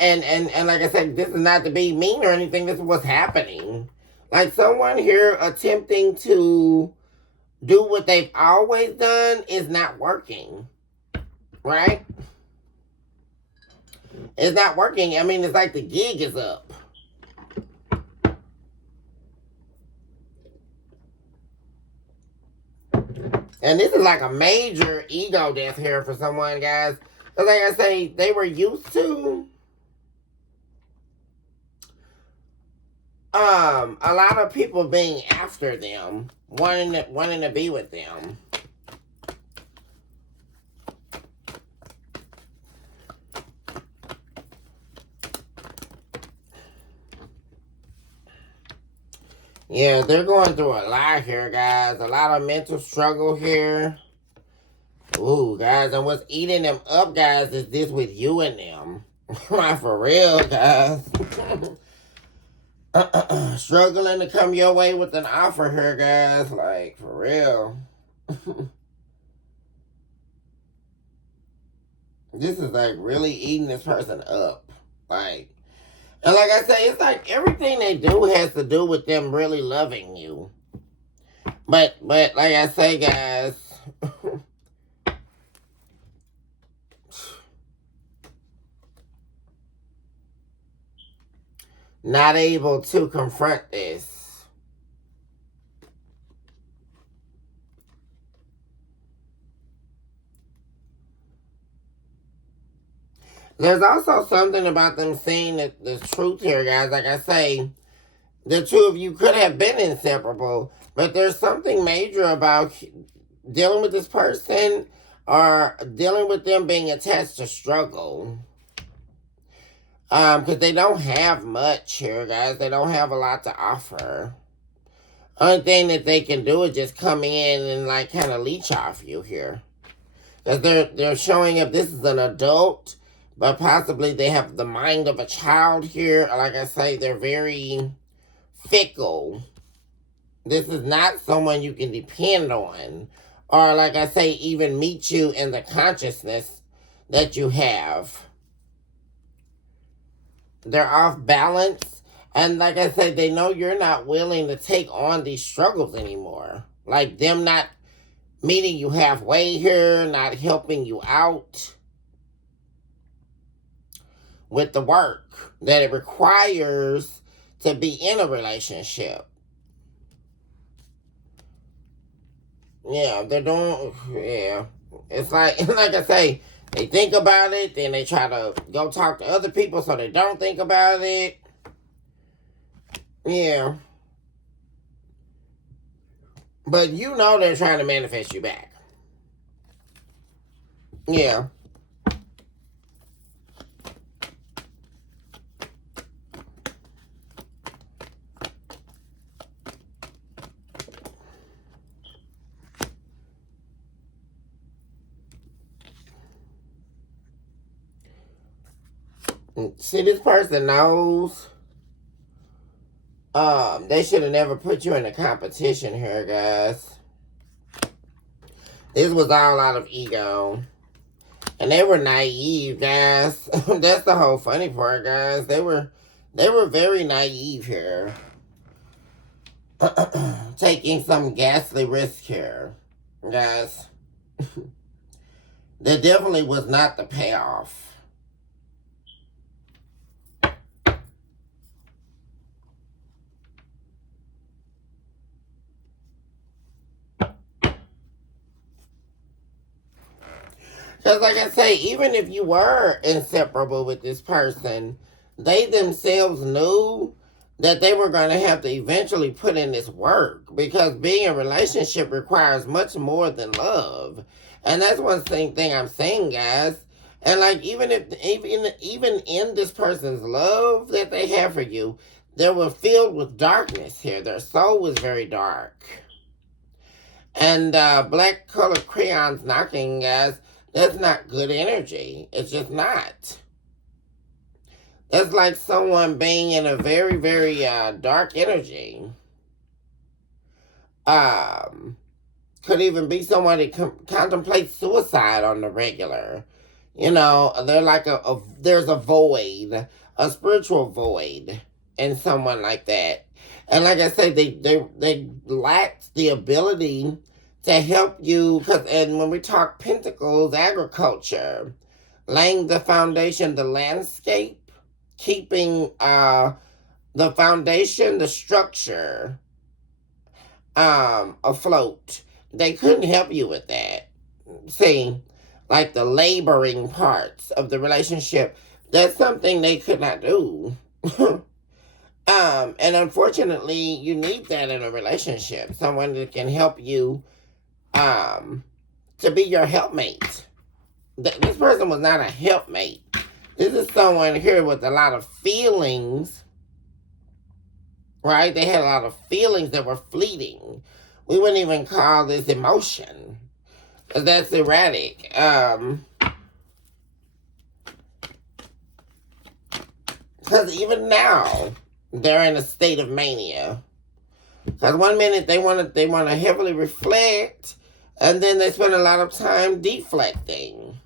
And like I said, this is not to be mean or anything. This is what's happening. Like someone here attempting to do what they've always done is not working. Right? It's not working. It's like the gig is up. And this is like a major ego death here for someone, guys. Because like I say, they were used to a lot of people being after them, wanting to be with them. Yeah, they're going through a lot here, guys. A lot of mental struggle here. Ooh, guys, and what's eating them up, guys, is this with you and them. Right, for real, guys. Struggling to come your way with an offer here, guys. Like, for real. This is like really eating this person up. Like, and like I say, it's like everything they do has to do with them really loving you. But like I say, guys, not able to confront this. There's also something about them seeing the truth here, guys. Like I say, the two of you could have been inseparable, but there's something major about dealing with this person or dealing with them being attached to struggle. Because they don't have much here, guys. They don't have a lot to offer. Only thing that they can do is just come in and like kind of leech off you here. Because they're showing up, this is an adult, but possibly they have the mind of a child here. Like I say, they're very fickle. This is not someone you can depend on. Or like I say, even meet you in the consciousness that you have. They're off balance. And like I said, they know you're not willing to take on these struggles anymore. Like them not meeting you halfway here, not helping you out. with the work that it requires to be in a relationship. Yeah, they're doing, yeah. It's like, like I say, they think about it, then they try to go talk to other people so they don't think about it. Yeah. But you know they're trying to manifest you back. Yeah. See, this person knows. They should have never put you in a competition here, guys. This was all out of ego. And they were naive, guys. That's the whole funny part, guys. They were very naive here. Taking some ghastly risk here, guys. There definitely was not the payoff. Because, like I say, even if you were inseparable with this person, they themselves knew that they were going to have to eventually put in this work, because being in a relationship requires much more than love. And that's one thing I'm saying, guys. And like, even in this person's love that they have for you, they were filled with darkness here. Their soul was very dark. And black colored crayons knocking, guys, that's not good energy. It's just not. That's like someone being in a very, very dark energy. Could even be someone that contemplates suicide on the regular. You know, they're like there's a void, a spiritual void in someone like that. And like I said, they lacked the ability to help you, and when we talk pentacles, agriculture, laying the foundation, the landscape, keeping the foundation, the structure afloat. They couldn't help you with that. See, like the laboring parts of the relationship, that's something they could not do. And unfortunately, you need that in a relationship. Someone that can help you to be your helpmate. This person was not a helpmate. This is someone here with a lot of feelings, right? They had a lot of feelings that were fleeting. We wouldn't even call this emotion, because that's erratic. Because even now, they're in a state of mania. Because one minute they want to heavily reflect, and then they spend a lot of time deflecting.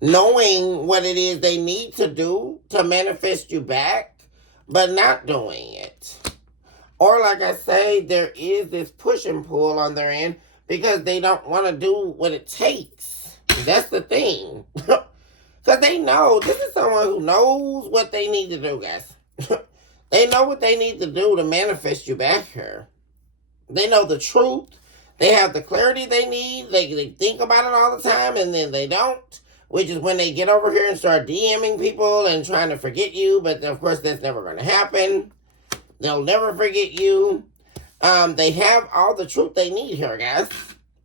Knowing what it is they need to do to manifest you back, but not doing it. Or like I say, there is this push and pull on their end because they don't want to do what it takes. That's the thing. Because they know, this is someone who knows what they need to do, guys. They know what they need to do to manifest you back here. They know the truth. They have the clarity they need. They think about it all the time, and then they don't. Which is when they get over here and start DMing people and trying to forget you. But of course, that's never going to happen. They'll never forget you. They have all the truth they need here, guys,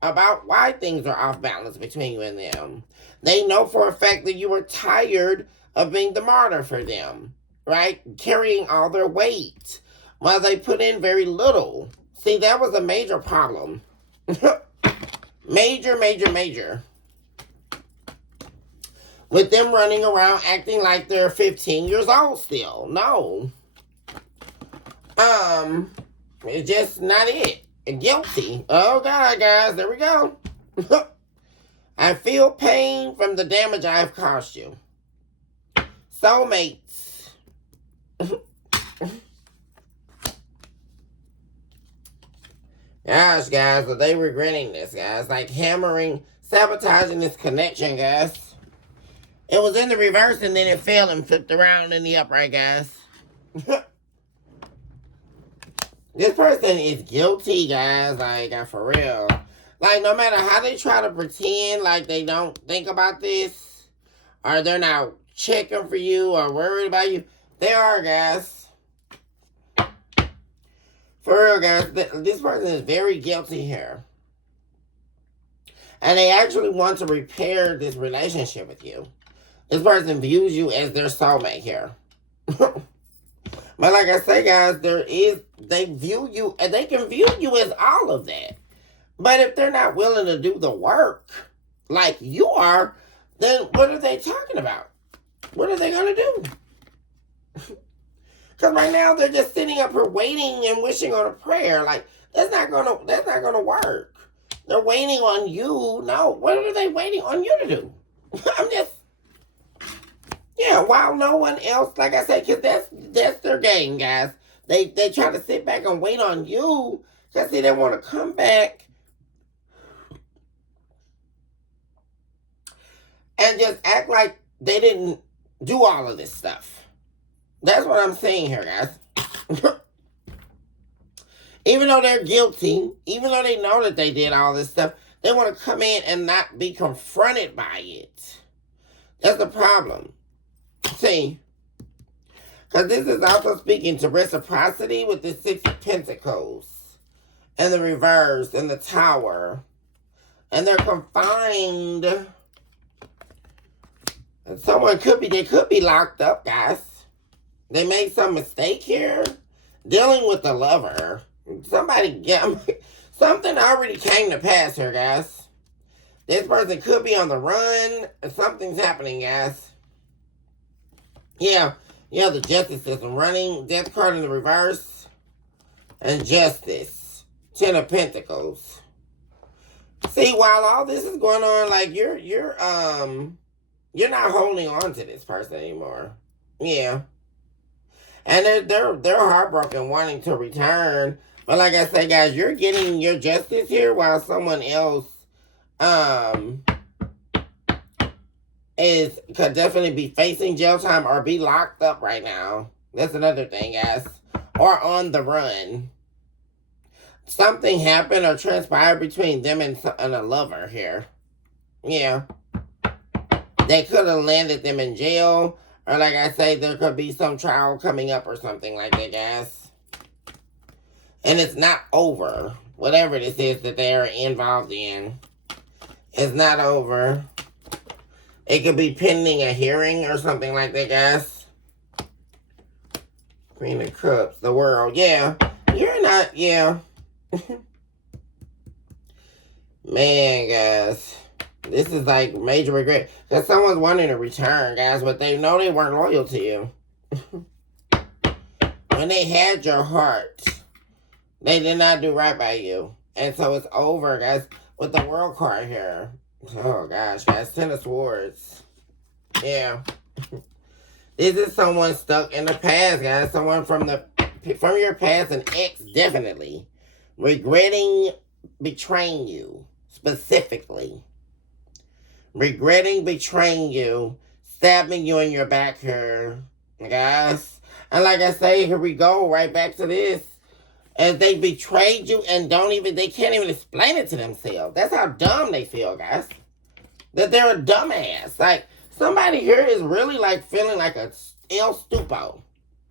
about why things are off balance between you and them. They know for a fact that you were tired of being the martyr for them, right? Carrying all their weight while they put in very little. See, that was a major problem. Major, major, major. With them running around acting like they're 15 years old still. No. It's just not it. Guilty. Oh, God, guys. There we go. I feel pain from the damage I have caused you. Soulmates. Gosh, guys, are they regretting this, guys? Like hammering sabotaging this connection, guys. It was in the reverse and then it fell and flipped around in the upright, guys. This person is guilty, guys, like, for real. Like, no matter how they try to pretend like they don't think about this, or they're not checking for you or worried about you, they are, guys. For real, guys, this person is very guilty here. And they actually want to repair this relationship with you. This person views you as their soulmate here. But like I say, guys, they view you, and they can view you as all of that. But if they're not willing to do the work like you are, then what are they talking about? What are they going to do? Because right now they're just sitting up here waiting and wishing on a prayer. Like, that's not gonna work. They're waiting on you. No, what are they waiting on you to do? While no one else, like I said, because that's their game, guys. They try to sit back and wait on you because they want to come back and just act like they didn't do all of this stuff. That's what I'm saying here, guys. Even though they're guilty, even though they know that they did all this stuff, they want to come in and not be confronted by it. That's the problem. See, because this is also speaking to reciprocity with the Six of Pentacles and the reverse and the Tower. And they're confined. And they could be locked up, guys. They made some mistake here. Dealing with the lover. Something already came to pass here, guys. This person could be on the run. Something's happening, guys. Yeah, the justice system. Running, death card in the reverse. And justice. Ten of Pentacles. See, while all this is going on, like, you're not holding on to this person anymore. Yeah. And they're heartbroken, wanting to return. But like I say, guys, you're getting your justice here while someone else could definitely be facing jail time or be locked up right now. That's another thing, guys. Or on the run. Something happened or transpired between them and a lover here. Yeah. They could have landed them in jail. Or like I say, there could be some trial coming up or something like that, guys. And it's not over. Whatever this is that they are involved in. It's not over. It could be pending a hearing or something like that, guys. Queen of Cups, the world. Yeah. You're not, yeah. Man, guys. This is like major regret. Because someone's wanting to return, guys, but they know they weren't loyal to you. When they had your heart, they did not do right by you. And so it's over, guys, with the world card here. Oh, gosh, guys. Ten of Swords. Yeah. This is someone stuck in the past, guys. Someone from your past, an ex, definitely. Regretting betraying you, specifically. Regretting betraying you, stabbing you in your back here, guys. And like I say, here we go, right back to this. As they betrayed you and they can't even explain it to themselves. That's how dumb they feel, guys. That they're a dumbass. Like, somebody here is really like feeling like a El Stupo.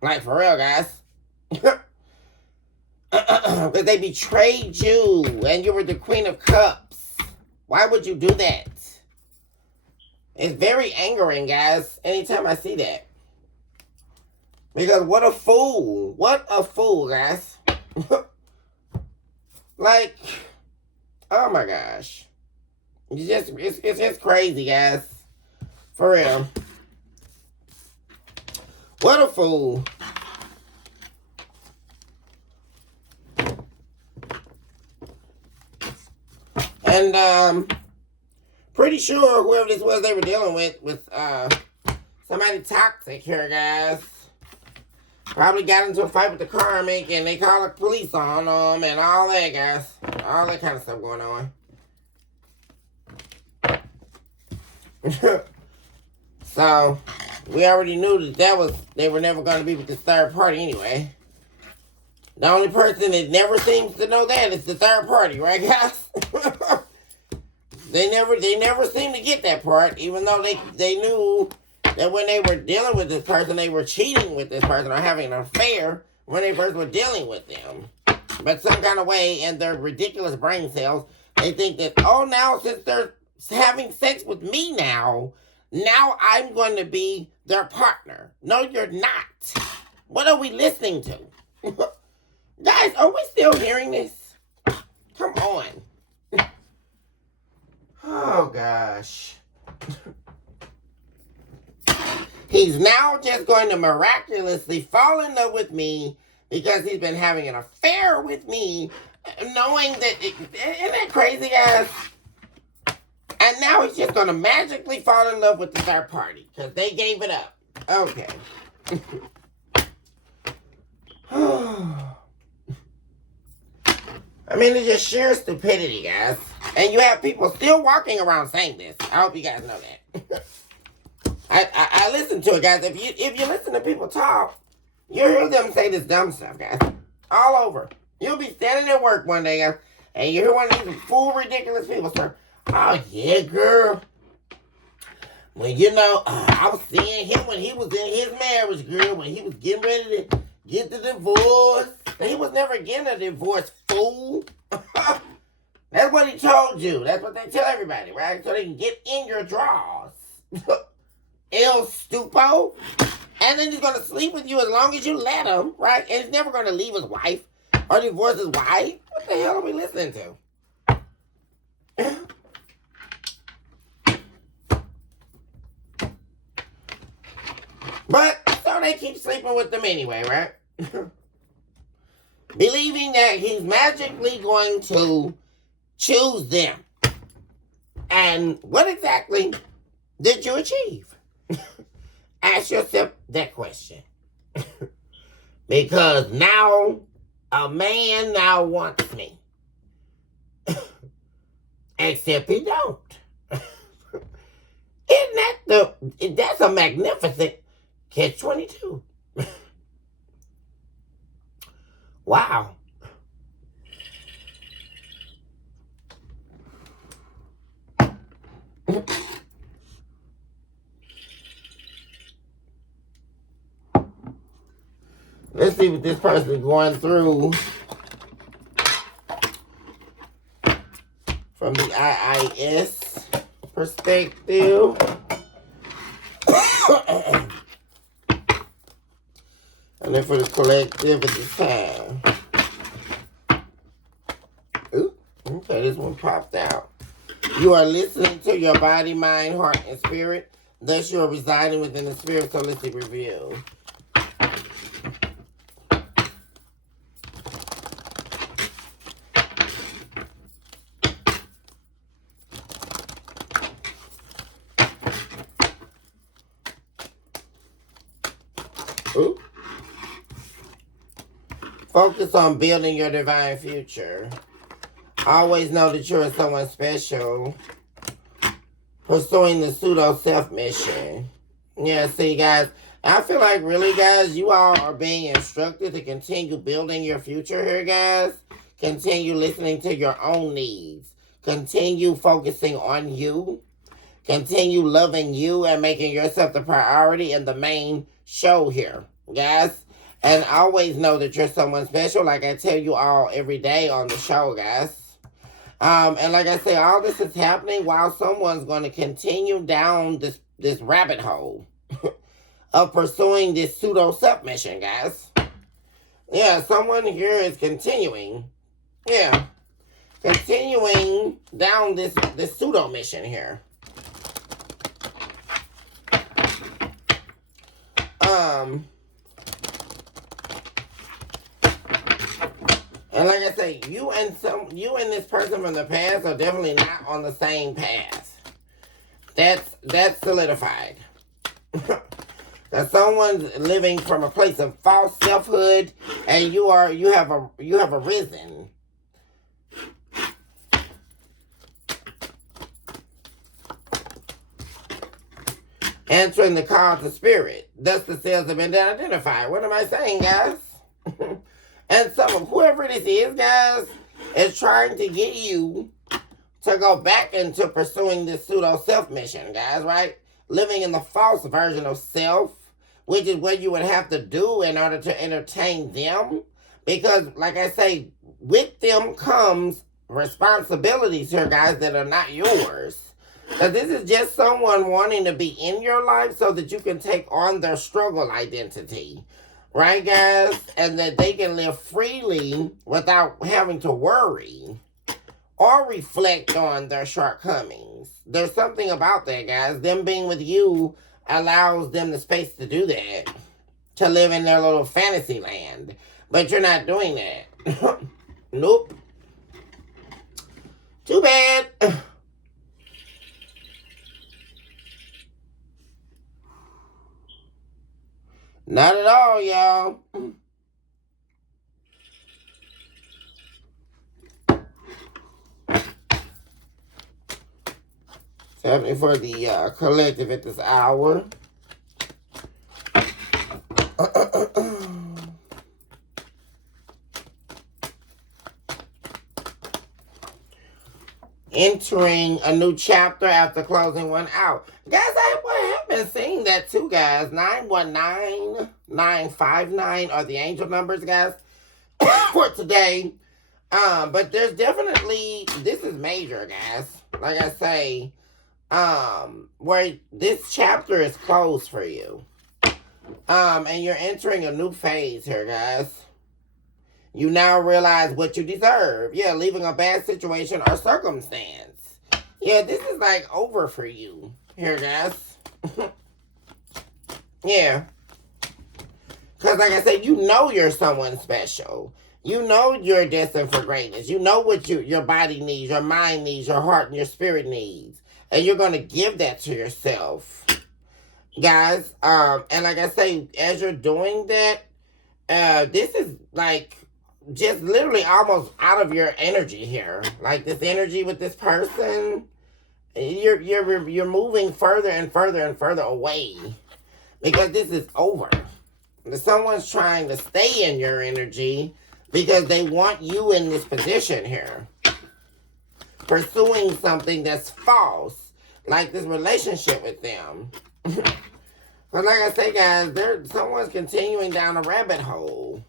Like, for real, guys. Because they betrayed you and you were the Queen of Cups. Why would you do that? It's very angering, guys, anytime I see that. Because what a fool. What a fool, guys. Like, oh my gosh. It's just crazy, guys. For real. What a fool. And, pretty sure whoever this was they were dealing with somebody toxic here, guys. Probably got into a fight with the karmic and they called the police on them and all that, guys. All that kind of stuff going on. So, we already knew that they were never going to be with this third party anyway. The only person that never seems to know that is the third party, right, guys? They never seem to get that part, even though they knew that when they were dealing with this person, they were cheating with this person or having an affair when they first were dealing with them. But some kind of way, in their ridiculous brain cells, they think that, oh, now since they're having sex with me now I'm going to be their partner. No, you're not. What are we listening to? Guys, are we still hearing this? Come on. Oh, gosh. He's now just going to miraculously fall in love with me because he's been having an affair with me, knowing that... Isn't that crazy, guys? And now he's just going to magically fall in love with the third party because they gave it up. Okay. I mean, it's just sheer stupidity, guys. And you have people still walking around saying this. I hope you guys know that. I listen to it, guys. If you listen to people talk, you hear them say this dumb stuff, guys. All over. You'll be standing at work one day, guys, and you hear one of these fool, ridiculous people say, oh, yeah, girl. Well, you know, I was seeing him when he was in his marriage, girl, when he was getting ready to get the divorce. He was never getting a divorce, fool. That's what he told you. That's what they tell everybody, right? So they can get in your drawers. El stupo. And then he's going to sleep with you as long as you let him, right? And he's never going to leave his wife or divorce his wife. What the hell are we listening to? But, so they keep sleeping with them anyway, right? Believing that he's magically going to choose them. And what exactly did you achieve? Ask yourself that question. Because now, a man now wants me. Except he don't. That's a magnificent catch-22. Wow. Let's see what this person is going through from the IIS perspective. And then for the collective at this time. Ooh, okay, this one popped out. You are listening to your body, mind, heart, and spirit. Thus you are residing within the Spirit Holistic Review. Ooh. Focus on building your divine future. Always know that you're someone special. Pursuing the pseudo-self mission. Yeah, see, guys, I feel like really, guys, you all are being instructed to continue building your future here, guys. Continue listening to your own needs. Continue focusing on you. Continue loving you and making yourself the priority and the main show here, guys. And always know that you're someone special, like I tell you all every day on the show, guys. And like I say, all this is happening while someone's going to continue down this rabbit hole of pursuing this pseudo-self mission, guys. Yeah, someone here is continuing. Yeah, continuing down this pseudo mission here. And like I say, you and this person from the past are definitely not on the same path. That's solidified. That someone's living from a place of false selfhood, and you have arisen. Answering the call to spirit. Thus the cells have been identified. What am I saying, guys? And so whoever this is, guys, is trying to get you to go back into pursuing this pseudo self mission, guys, right? Living in the false version of self, which is what you would have to do in order to entertain them. Because, like I say, with them comes responsibilities here, guys, that are not yours. Now, this is just someone wanting to be in your life so that you can take on their struggle identity. Right, guys? And that they can live freely without having to worry or reflect on their shortcomings. There's something about that, guys. Them being with you allows them the space to do that. To live in their little fantasy land. But you're not doing that. Nope. Too bad. Not at all, y'all. It's happening for the collective at this hour. Entering a new chapter after closing one out. Guys, I have been seeing that too, guys. 919, 959 are the angel numbers, guys, for today. But there's definitely, this is major, guys. Like I say, where this chapter is closed for you. And you're entering a new phase here, guys. You now realize what you deserve. Yeah, leaving a bad situation or circumstance. Yeah, this is like over for you here, guys. Yeah. Because like I said, you know you're someone special. You know you're destined for greatness. You know what your body needs, your mind needs, your heart and your spirit needs. And you're going to give that to yourself. Guys, and like I say, as you're doing that, this is like just literally almost out of your energy here. Like this energy with this person, you're moving further and further and further away because this is over. Someone's trying to stay in your energy because they want you in this position here, pursuing something that's false, like this relationship with them. But like I say, guys, someone's continuing down a rabbit hole.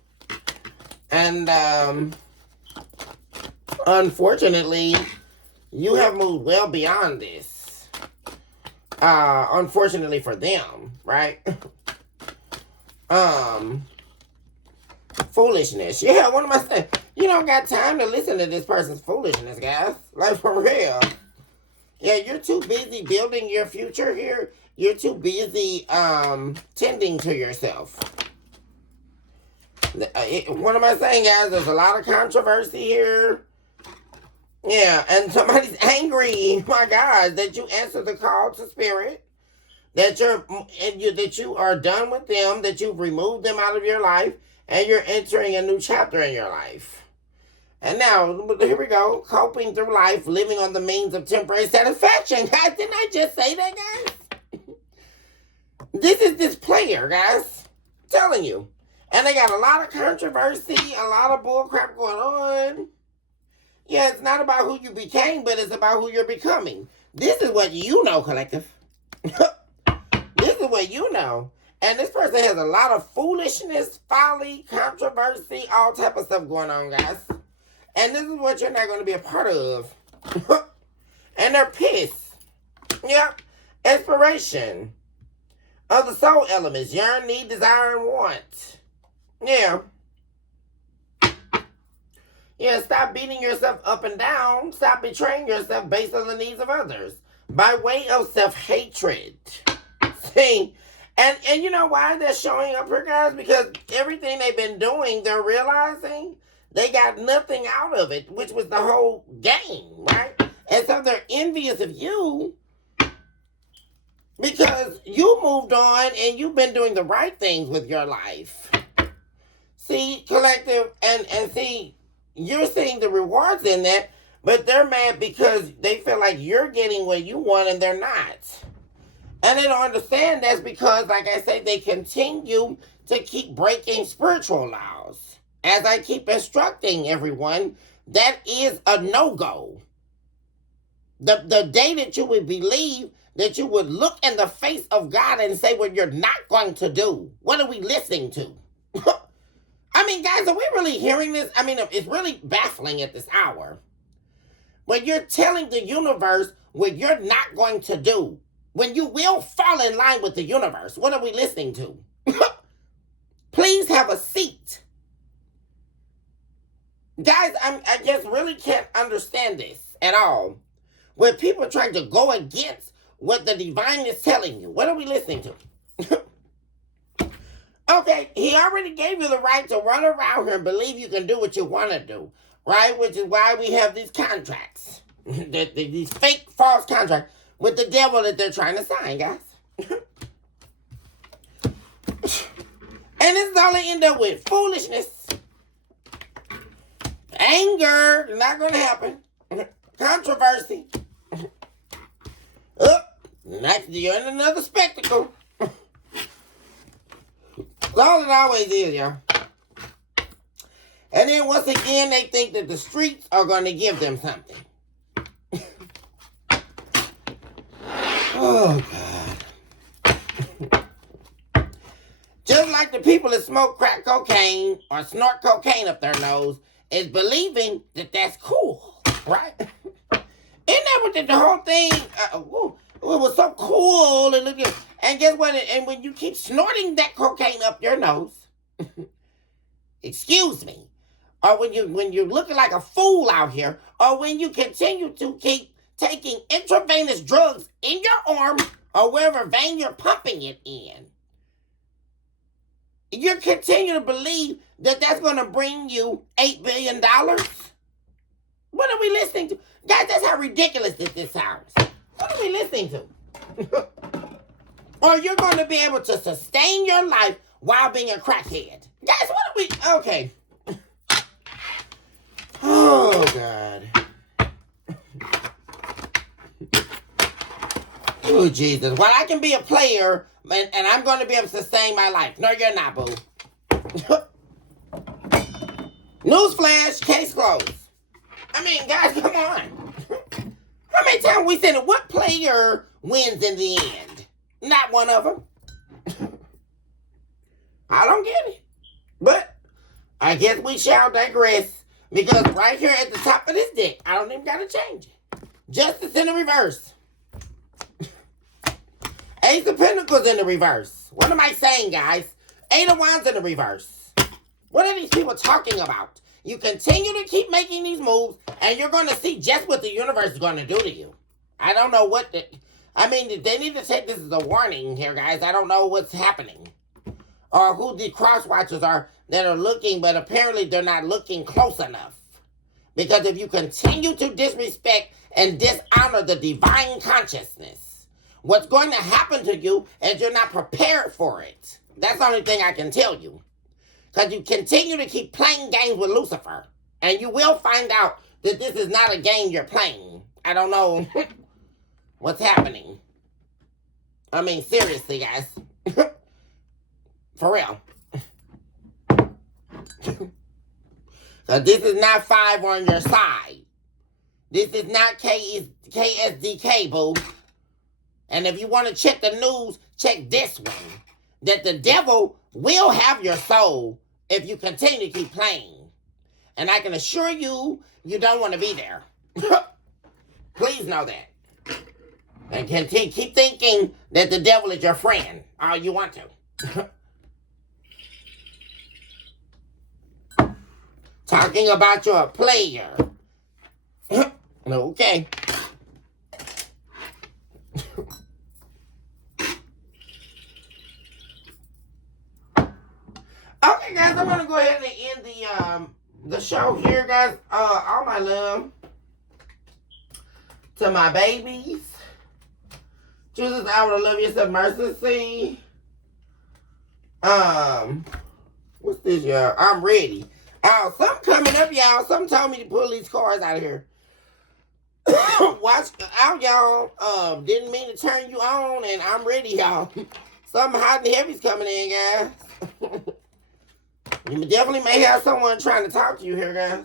And unfortunately, you have moved well beyond this. Unfortunately for them, right? Foolishness. Yeah, what am I saying? You don't got time to listen to this person's foolishness, guys. Like, for real. Yeah, you're too busy building your future here. You're too busy tending to yourself. What am I saying, guys? There's a lot of controversy here. Yeah, and somebody's angry, my God, that you answered the call to spirit, that you are done with them, that you've removed them out of your life, and you're entering a new chapter in your life. And now, here we go, coping through life, living on the means of temporary satisfaction. Guys, didn't I just say that, guys? This is this player, guys. I'm telling you. And they got a lot of controversy, a lot of bullcrap going on. Yeah, it's not about who you became, but it's about who you're becoming. This is what you know, collective. This is what you know. And this person has a lot of foolishness, folly, controversy, all type of stuff going on, guys. And this is what you're not going to be a part of. And they're pissed. Yep. Inspiration of the soul elements. Yearn, need, desire, and want. Yeah. Yeah, stop beating yourself up and down. Stop betraying yourself based on the needs of others. By way of self-hatred. See? And you know why they're showing up here, guys? Because everything they've been doing, they're realizing they got nothing out of it, which was the whole game, right? And so they're envious of you because you moved on and you've been doing the right things with your life. See, collective, and see, you're seeing the rewards in that, but they're mad because they feel like you're getting what you want and they're not. And they don't understand that's because, like I say, they continue to keep breaking spiritual laws. As I keep instructing everyone, that is a no-go. The day that you would believe that you would look in the face of God and say what you're not going to do. What are we listening to? I mean, guys, are we really hearing this? I mean, it's really baffling at this hour. When you're telling the universe what you're not going to do, when you will fall in line with the universe, what are we listening to? Please have a seat. Guys, I just really can't understand this at all. When people are trying to go against what the divine is telling you, what are we listening to? Okay, he already gave you the right to run around here and believe you can do what you want to do, right? Which is why we have these contracts, these fake, false contracts with the devil that they're trying to sign, guys. And this is all they end up with: foolishness, anger, not going to happen, controversy. Next, you're in another spectacle. That's all it always is, y'all. And then once again, they think that the streets are going to give them something. Oh, God. Just like the people that smoke crack cocaine or snort cocaine up their nose is believing that that's cool, right? Isn't that what the whole thing, it was so cool and look at, and guess what? And when you keep snorting that cocaine up your nose, excuse me, or when you're looking like a fool out here, or when you continue to keep taking intravenous drugs in your arm or wherever vein you're pumping it in, you continue to believe that that's going to bring you $8 billion? What are we listening to? Guys, that's how ridiculous this sounds. What are we listening to? Or you're going to be able to sustain your life while being a crackhead. Guys, what are we... Okay. Oh, God. Oh, Jesus. Well, I can be a player, and I'm going to be able to sustain my life. No, you're not, boo. Newsflash, case closed. I mean, guys, come on. How many times we said it? What player wins in the end? Not one of them. I don't get it. But I guess we shall digress. Because right here at the top of this deck, I don't even got to change it. Justice in the reverse. Ace of Pentacles in the reverse. What am I saying, guys? Eight of Wands in the reverse. What are these people talking about? You continue to keep making these moves, and you're going to see just what the universe is going to do to you. I don't know what I mean, they need to take this as a warning here, guys. I don't know what's happening. Or who the cross watchers are that are looking, but apparently they're not looking close enough. Because if you continue to disrespect and dishonor the divine consciousness, what's going to happen to you is you're not prepared for it. That's the only thing I can tell you. Because you continue to keep playing games with Lucifer. And you will find out that this is not a game you're playing. I don't know what's happening. I mean, seriously, guys. For real. So this is not 5 on your side. This is not KSDK, boo. And if you want to check the news, check this one. That the devil will have your soul if you continue to keep playing. And I can assure you, you don't want to be there. Please know that. And continue, keep thinking that the devil is your friend. All you want to. Talking about you're a player. Okay. Okay, guys, I'm gonna go ahead and end the show here, guys. All my love to my babies. Choose this hour to love yourself, mercy. What's this, y'all? I'm ready. Something coming up, y'all. Something told me to pull these cards out of here. Why y'all. Didn't mean to turn you on, and I'm ready, y'all. Something hot and heavy's coming in, guys. You definitely may have someone trying to talk to you here, guys.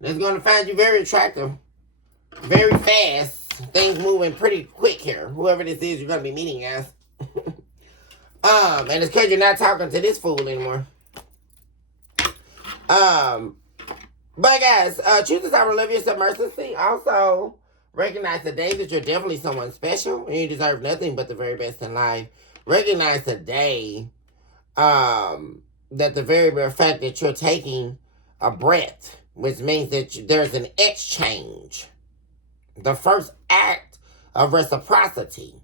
That's going to find you very attractive, very fast. Things moving pretty quick here. Whoever this is, you're going to be meeting, guys. And it's because you're not talking to this fool anymore. But guys, choose this hour to live your submersiveness. Also, recognize today that you're definitely someone special and you deserve nothing but the very best in life. Recognize today that the very mere fact that you're taking a breath, which means that there's an exchange. The first act of reciprocity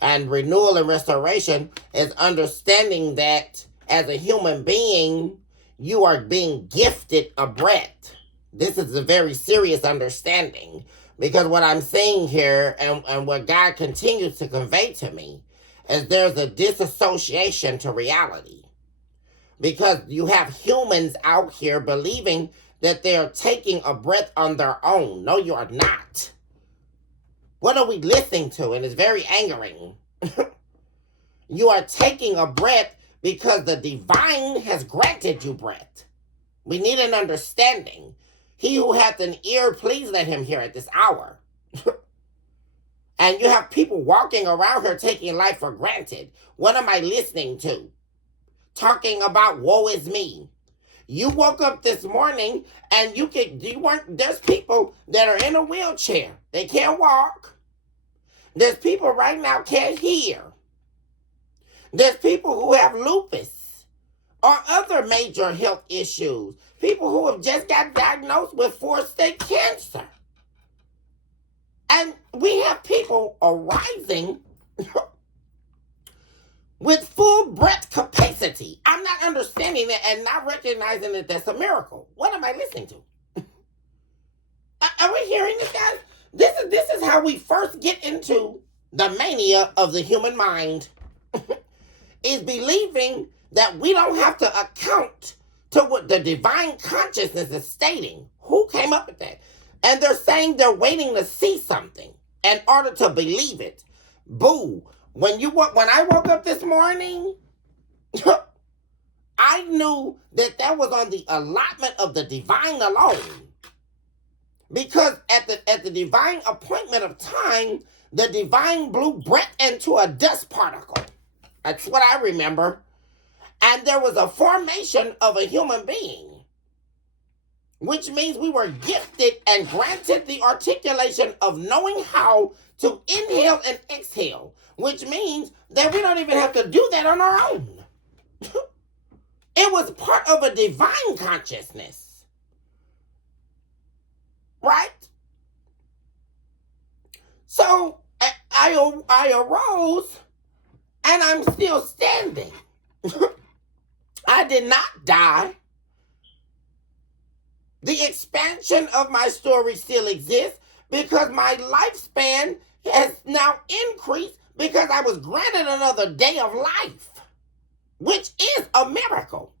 and renewal and restoration is understanding that as a human being, you are being gifted a breath. This is a very serious understanding, because what I'm saying here and what God continues to convey to me is there's a disassociation to reality, because you have humans out here believing that they're taking a breath on their own. No, you are not. What are we listening to? And it's very angering. You are taking a breath because the divine has granted you breath. We need an understanding. He who hath an ear, please let him hear at this hour. And you have people walking around here taking life for granted. What am I listening to? Talking about woe is me. You woke up this morning and there's people that are in a wheelchair. They can't walk. There's people right now can't hear. There's people who have lupus or other major health issues. People who have just got diagnosed with 4-stage cancer. And we have people arising with full breath capacity. I'm not understanding that and not recognizing that that's a miracle. What am I listening to? Are we hearing this, guys? This is how we first get into the mania of the human mind. Is believing that we don't have to account to what the divine consciousness is stating. Who came up with that? And they're saying they're waiting to see something in order to believe it. Boo. When I woke up this morning, I knew that was on the allotment of the divine alone. Because at the divine appointment of time, the divine blew breath into a dust particle. That's what I remember. And there was a formation of a human being, which means we were gifted and granted the articulation of knowing how to inhale and exhale, which means that we don't even have to do that on our own. It was part of a divine consciousness. Right? So I arose and I'm still standing. I did not die. The expansion of my story still exists because my lifespan has now increased because I was granted another day of life, which is a miracle.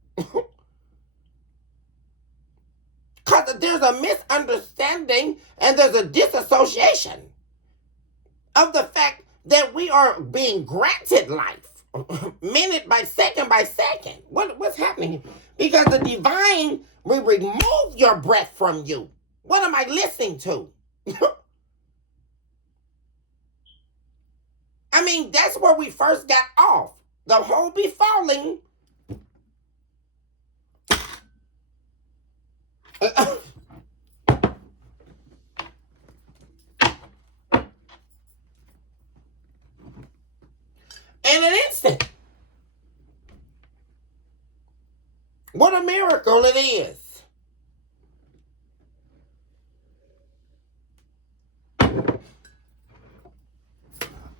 Because there's a misunderstanding and there's a disassociation of the fact that we are being granted life minute by second. What's happening? Because the divine will remove your breath from you. What am I listening to? I mean, that's where we first got off. The whole be falling. In an instant. What a miracle it is.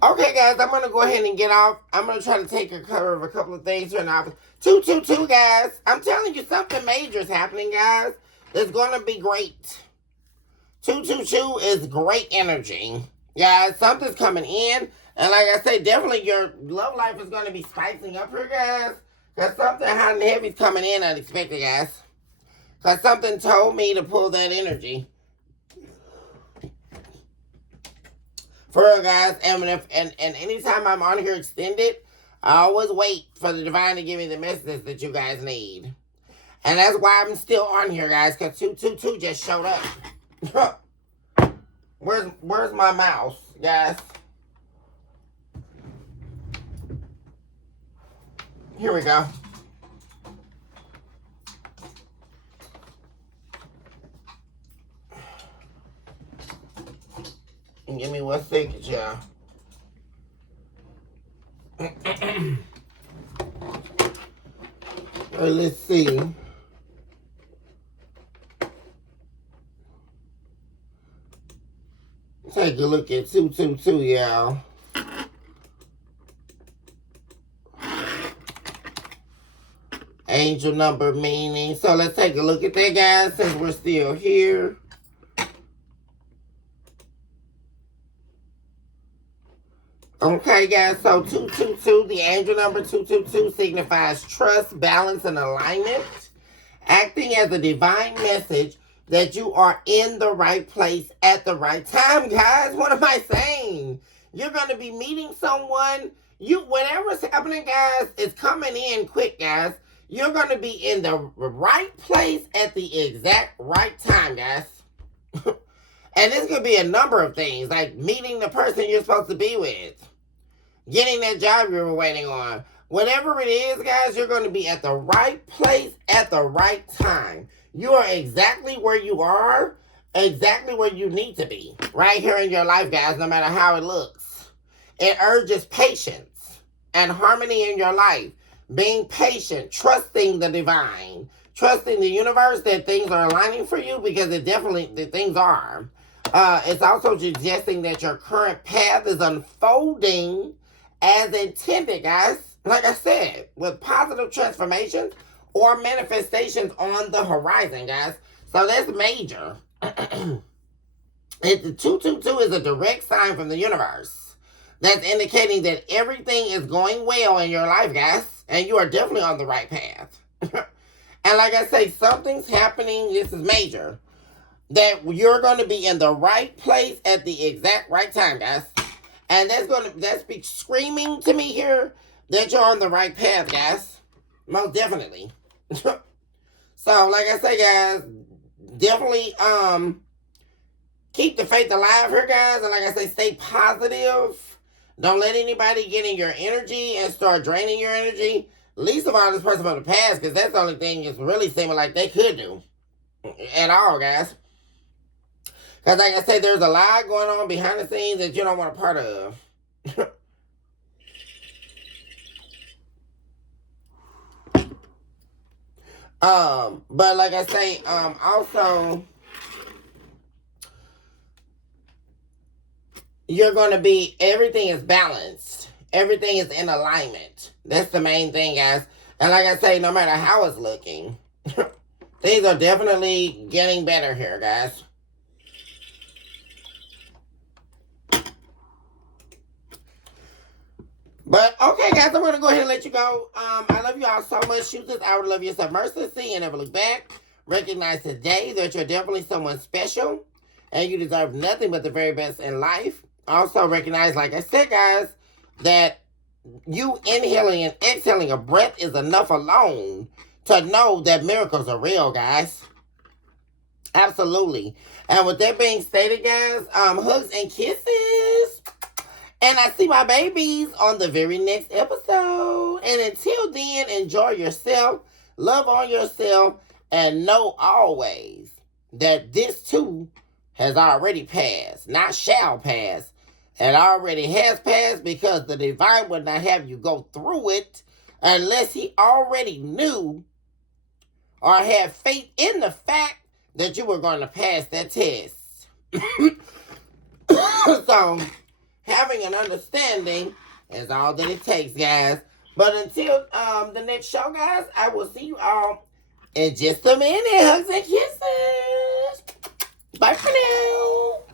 Okay, guys, I'm going to go ahead and get off. I'm going to try to take care of a couple of things here in the office. 222, guys. I'm telling you, something major is happening, guys. It's going to be great. 222 is great energy. Guys, something's coming in. And like I say, definitely your love life is going to be spicing up here, guys. Because something hot and heavy is coming in unexpected, guys. Because something told me to pull that energy. For real, guys. And anytime I'm on here extended, I always wait for the divine to give me the messages that you guys need. And that's why I'm still on here, guys, because 222 just showed up. Where's my mouse, guys? Here we go. Give me 1 second, y'all. Let's see. Take a look at 222, y'all. Angel number meaning. So let's take a look at that, guys, since we're still here. Okay, guys, so 222, the angel number 222 signifies trust, balance, and alignment, acting as a divine message that you are in the right place at the right time, guys. What am I saying? You're going to be meeting someone. Whatever's happening, guys, is coming in quick, guys. You're going to be in the right place at the exact right time, guys. And this could be a number of things, like meeting the person you're supposed to be with, getting that job you were waiting on. Whatever it is, guys, you're going to be at the right place at the right time. You are exactly where you are, exactly where you need to be, right here in your life, guys, no matter how it looks. It urges patience and harmony in your life. Being patient, trusting the divine, trusting the universe that things are aligning for you, because the things are. It's also suggesting that your current path is unfolding as intended, guys. Like I said, with positive transformations or manifestations on the horizon, guys. So that's major. The 222 is a direct sign from the universe that's indicating that everything is going well in your life, guys. And you are definitely on the right path. And like I say, something's happening. This is major. That you're going to be in the right place at the exact right time, guys. And that's be screaming to me here that you're on the right path, guys. Most definitely. So, like I say, guys, definitely keep the faith alive here, guys. And like I say, stay positive. Don't let anybody get in your energy and start draining your energy. Least of all this person from the past, because that's the only thing it's really seeming like they could do. At all, guys. Because like I said, there's a lot going on behind the scenes that you don't want a part of. But like I say, also, you're going to be, everything is balanced. Everything is in alignment. That's the main thing, guys. And like I say, no matter how it's looking, things are definitely getting better here, guys. But, okay, guys, I'm going to go ahead and let you go. I love you all so much. Shoot this out. Love yourself mercilessly and never look back. Recognize today that you're definitely someone special and you deserve nothing but the very best in life. Also recognize, like I said, guys, that you inhaling and exhaling a breath is enough alone to know that miracles are real, guys. Absolutely. And with that being stated, guys, hugs and kisses. And I see my babies on the very next episode. And until then, enjoy yourself, love on yourself, and know always that this too has already passed, not shall pass. It already has passed, because the divine would not have you go through it unless he already knew or had faith in the fact that you were going to pass that test. So, having an understanding is all that it takes, guys. But until the next show, guys, I will see you all in just a minute. Hugs and kisses. Bye for now.